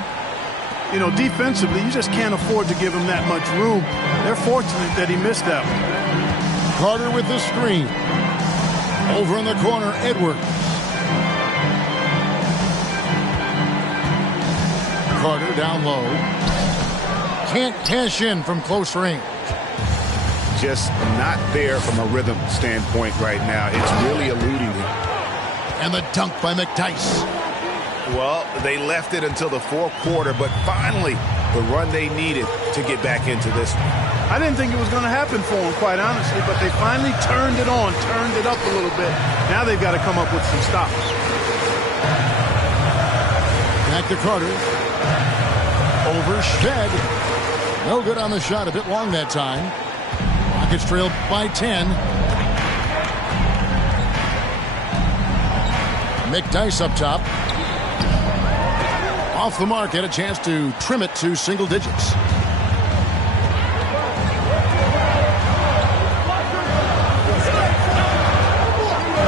You know, defensively, you just can't afford to give him that much room. They're fortunate that he missed that one. Carter with the screen. Over in the corner, Edwards. Carter down low. Can't cash in from close range. Just not there from a rhythm standpoint right now. It's really eluding him. And the dunk by McDyess. Well, they left it until the fourth quarter, but finally the run they needed to get back into this one. I didn't think it was going to happen for them, quite honestly, but they finally turned it on, turned it up a little bit. Now they've got to come up with some stops. Back to Carter. Over Shved. No good on the shot. A bit long that time. Rockets trailed by 10. McDyess up top. Off the mark. Had a chance to trim it to single digits.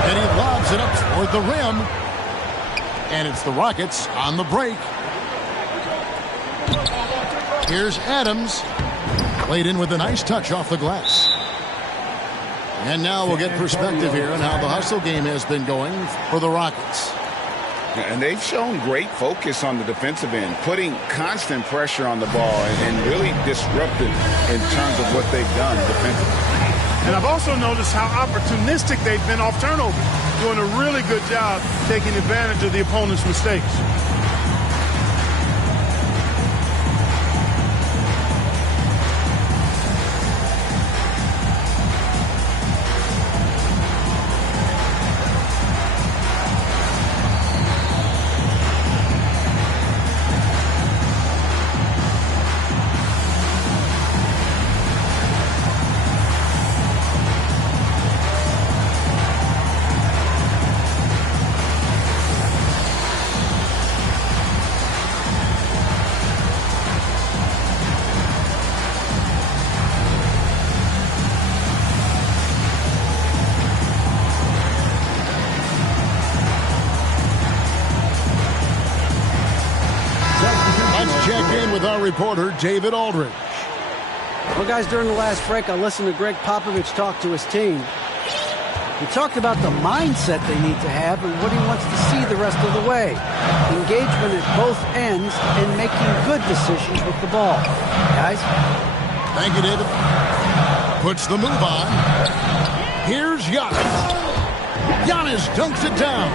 And he lobs it up toward the rim. And it's the Rockets on the break. Here's Adams. Played in with a nice touch off the glass. And now we'll get perspective here on how the hustle game has been going for the Rockets. And they've shown great focus on the defensive end, putting constant pressure on the ball and really disruptive in terms of what they've done defensively. And I've also noticed how opportunistic they've been off turnover, doing a really good job taking advantage of the opponent's mistakes. Reporter David Aldridge. Well, guys, during the last break, I listened to Greg Popovich talk to his team. He talked about the mindset they need to have and what he wants to see the rest of the way. Engagement at both ends and making good decisions with the ball. Guys? Thank you, David. Puts the move on. Here's Giannis. Giannis dunks it down.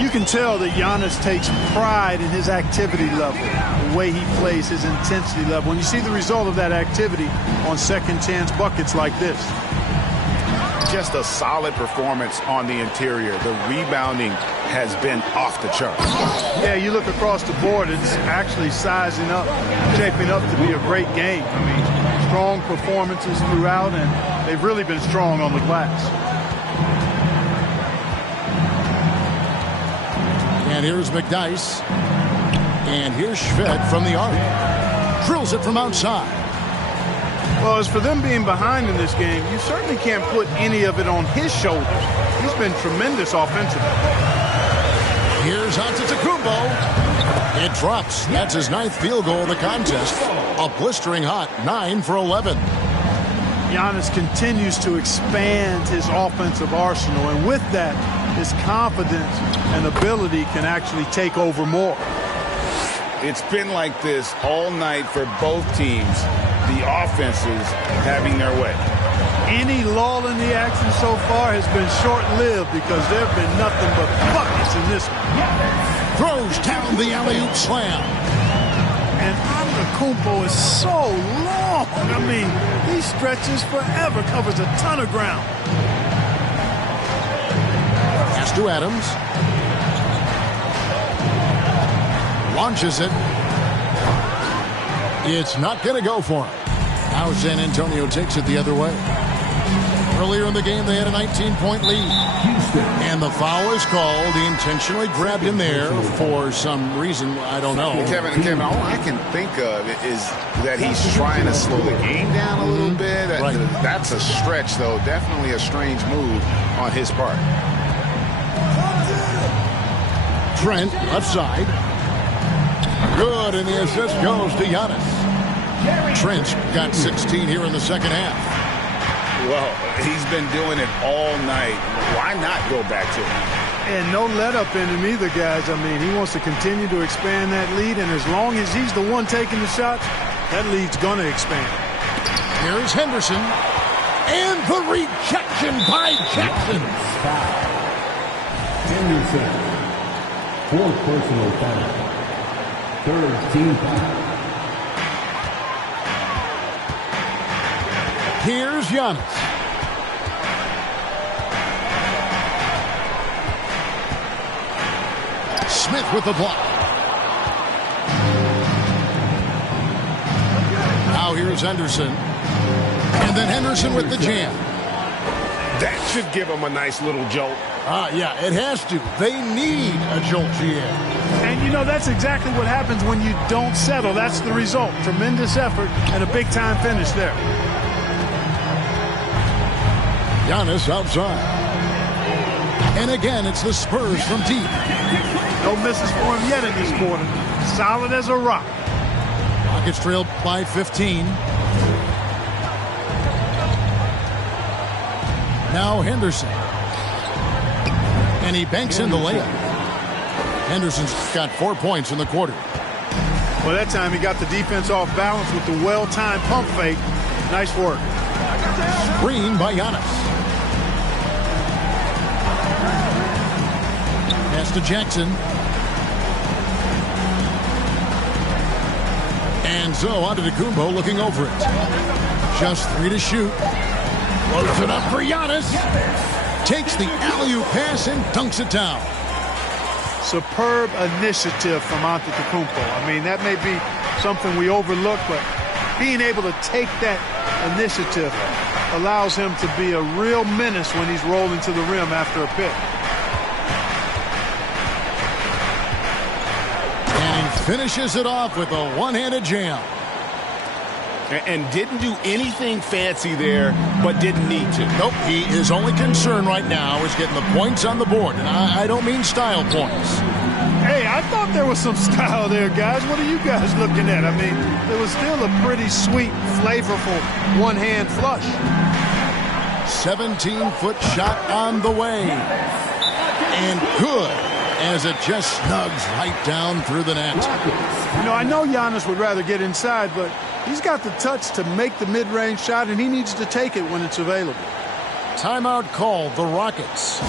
You can tell that Giannis takes pride in his activity level, the way he plays, his intensity level. And you see the result of that activity on second chance buckets like this. Just a solid performance on the interior. The rebounding has been off the charts. Yeah, you look across the board, it's actually sizing up, shaping up to be a great game. I mean, strong performances throughout, and they've really been strong on the glass. And here's McDyess. And here's Shved from the arc. Drills it from outside. Well, as for them being behind in this game, you certainly can't put any of it on his shoulders. He's been tremendous offensively. Here's Antetokounmpo. It drops. That's his 9th field goal of the contest. A blistering hot 9 for 11. Giannis continues to expand his offensive arsenal, and with that, his confidence and ability can actually take over more. It's been like this all night for both teams. The offenses having their way. Any lull in the action so far has been short-lived because there have been nothing but buckets in this one. Throws down the alley-oop slam. And Antetokounmpo is so long. I mean, he stretches forever, covers a ton of ground. Pass to Adams. Launches it. It's not going to go for him. Now San Antonio takes it the other way. Earlier in the game, they had a 19-point lead. And the foul is called. He intentionally grabbed him there for some reason. I don't know. Kevin, all I can think of is that he's trying to slow the game down a little bit. Right. That's a stretch, though. Definitely a strange move on his part. Trent, left side. Good, and the assist goes to Giannis. Trent's got 16 here in the second half. Well, he's been doing it all night. Why not go back to him? And no let-up in him either, guys. I mean, he wants to continue to expand that lead, and as long as he's the one taking the shots, that lead's going to expand. Here's Henderson. And the rejection by Jackson. Henderson. Fourth personal foul. Third team foul. Here's Giannis. Smith with the block. Now here's Henderson. And then Henderson with the jam. That should give him a nice little jolt. Yeah, it has to. They need a jolt, GM. And, you know, that's exactly what happens when you don't settle. That's the result. Tremendous effort and a big-time finish there. Giannis outside. And again, it's the Spurs from deep. No misses for him yet in this quarter. Solid as a rock. Rockets trail by 15. Now Henderson. And he banks in the layup. Henderson's got 4 points in the quarter. Well, that time he got the defense off balance with the well-timed pump fake. Nice work. Screen by Giannis. Pass to Jackson. And so Antetokounmpo looking over it. Just 3 to shoot. Loads it up for Giannis. Takes the alley-oop pass and dunks it down. Superb initiative from Antetokounmpo. I mean, that may be something we overlook, but being able to take that initiative allows him to be a real menace when he's rolling to the rim after a pick. And he finishes it off with a one-handed jam. And didn't do anything fancy there, but didn't need to. Nope, his only concern right now is getting the points on the board. And I don't mean style points. Hey, I thought there was some style there, guys. What are you guys looking at? I mean, it was still a pretty sweet, flavorful one-hand flush. 17-foot shot on the way. And good, as it just snugs right down through the net. You know, I know Giannis would rather get inside, but he's got the touch to make the mid-range shot, and he needs to take it when it's available. Timeout called, the Rockets.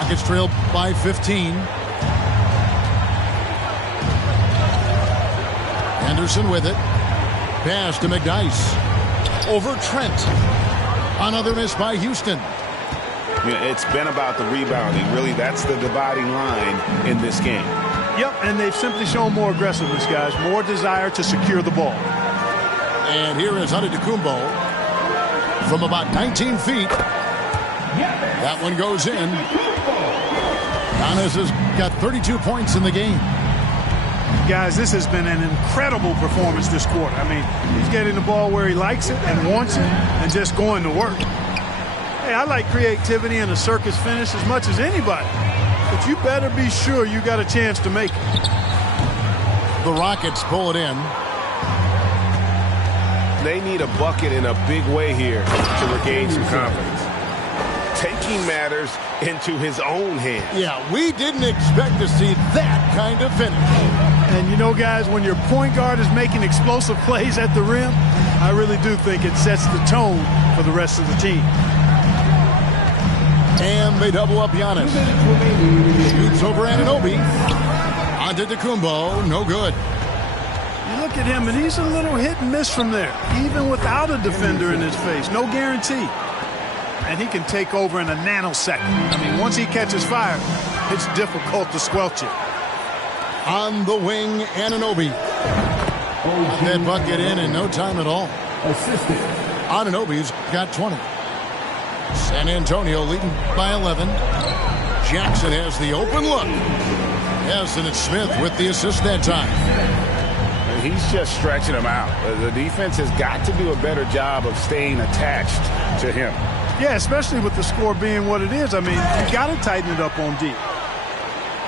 Rockets trail by 15. Henderson with it. Pass to McDice. Over Trent. Another miss by Houston. Yeah, it's been about the rebounding. Really, that's the dividing line in this game. Yep, and they've simply shown more aggressiveness, guys. More desire to secure the ball. And here is Antetokounmpo from about 19 feet. That one goes in. Giannis has got 32 points in the game. Guys, this has been an incredible performance this quarter. I mean, he's getting the ball where he likes it and wants it and just going to work. Hey, I like creativity and a circus finish as much as anybody. But you better be sure you got a chance to make it. The Rockets pull it in. They need a bucket in a big way here to regain some confidence. Taking matters into his own hands. Yeah, we didn't expect to see that kind of finish. And you know, guys, when your point guard is making explosive plays at the rim, I really do think it sets the tone for the rest of the team. And they double up Giannis. Shoots over Anunoby. Antetokounmpo, no good. You look at him, and he's a little hit and miss from there, even without a defender in his face. No guarantee. And he can take over in a nanosecond. I mean, once he catches fire, it's difficult to squelch it. On the wing, Anunoby. Got that bucket in no time at all. Assistant. Anunoby's got 20. San Antonio leading by 11. Jackson has the open look. Yes, and it's Smith with the assist that time. And he's just stretching him out. The defense has got to do a better job of staying attached to him. Yeah, especially with the score being what it is. I mean, you got to tighten it up on D.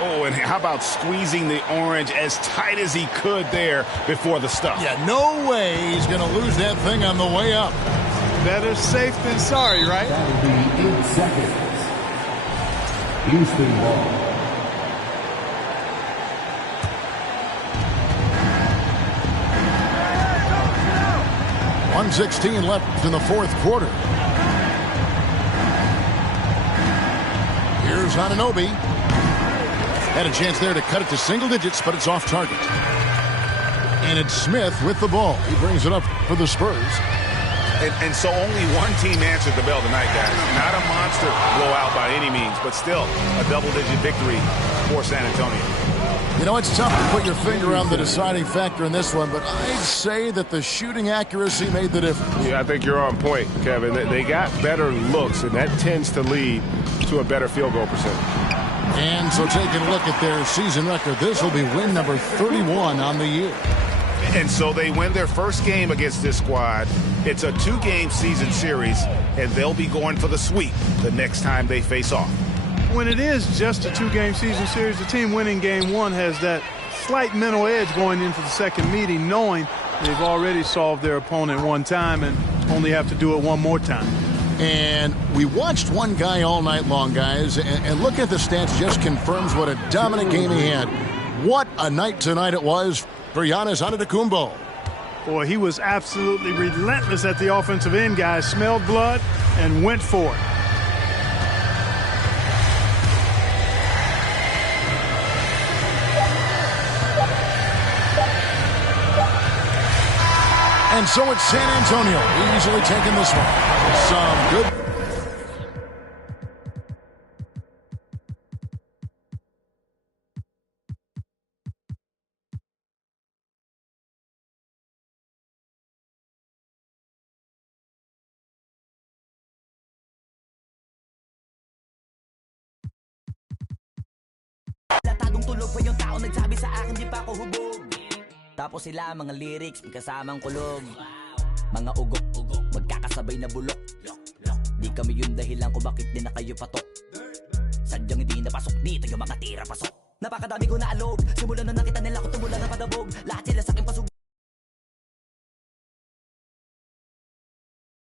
Oh, and how about squeezing the orange as tight as he could there before the stuff? Yeah, no way he's going to lose that thing on the way up. Better safe than sorry, right? That'll be 8 seconds. Houston ball. 1:16 left in the fourth quarter. Here's Anunoby. Had a chance there to cut it to single digits, but it's off target. And it's Smith with the ball. He brings it up for the Spurs. And so only one team answered the bell tonight, guys. Not a monster blowout by any means, but still a double-digit victory for San Antonio. You know, it's tough to put your finger on the deciding factor in this one, but I'd say that the shooting accuracy made the difference. Yeah, I think you're on point, Kevin. They got better looks, and that tends to lead to a better field goal percentage. And so taking a look at their season record, this will be win number 31 on the year. And so they win their first game against this squad. It's a 2-game season series, and they'll be going for the sweep the next time they face off. When it is just a 2-game season series, the team winning game 1 has that slight mental edge going into the second meeting, knowing they've already solved their opponent one time and only have to do it one more time. And we watched one guy all night long, guys, and look at the stats just confirms what a dominant game he had. What a night tonight it was for Giannis Antetokounmpo. Boy, he was absolutely relentless at the offensive end, guys. Smelled blood and went for it. And so it's San Antonio easily taking this one. Some good. Tagong tulog pa yung tao nagsabi sa akin di pa ako hubog. Tapos sila mga lyrics may kasamang kulog. Mga ugok, magkakasabay na bulok. Di kami yung dahilan kung bakit din na kayo patok. Sadyang hindi napasok dito yung mga tira pasok. Napakadami ko na alog. Simulan na nakita nila ko tumula na padabog. Lahat sila sa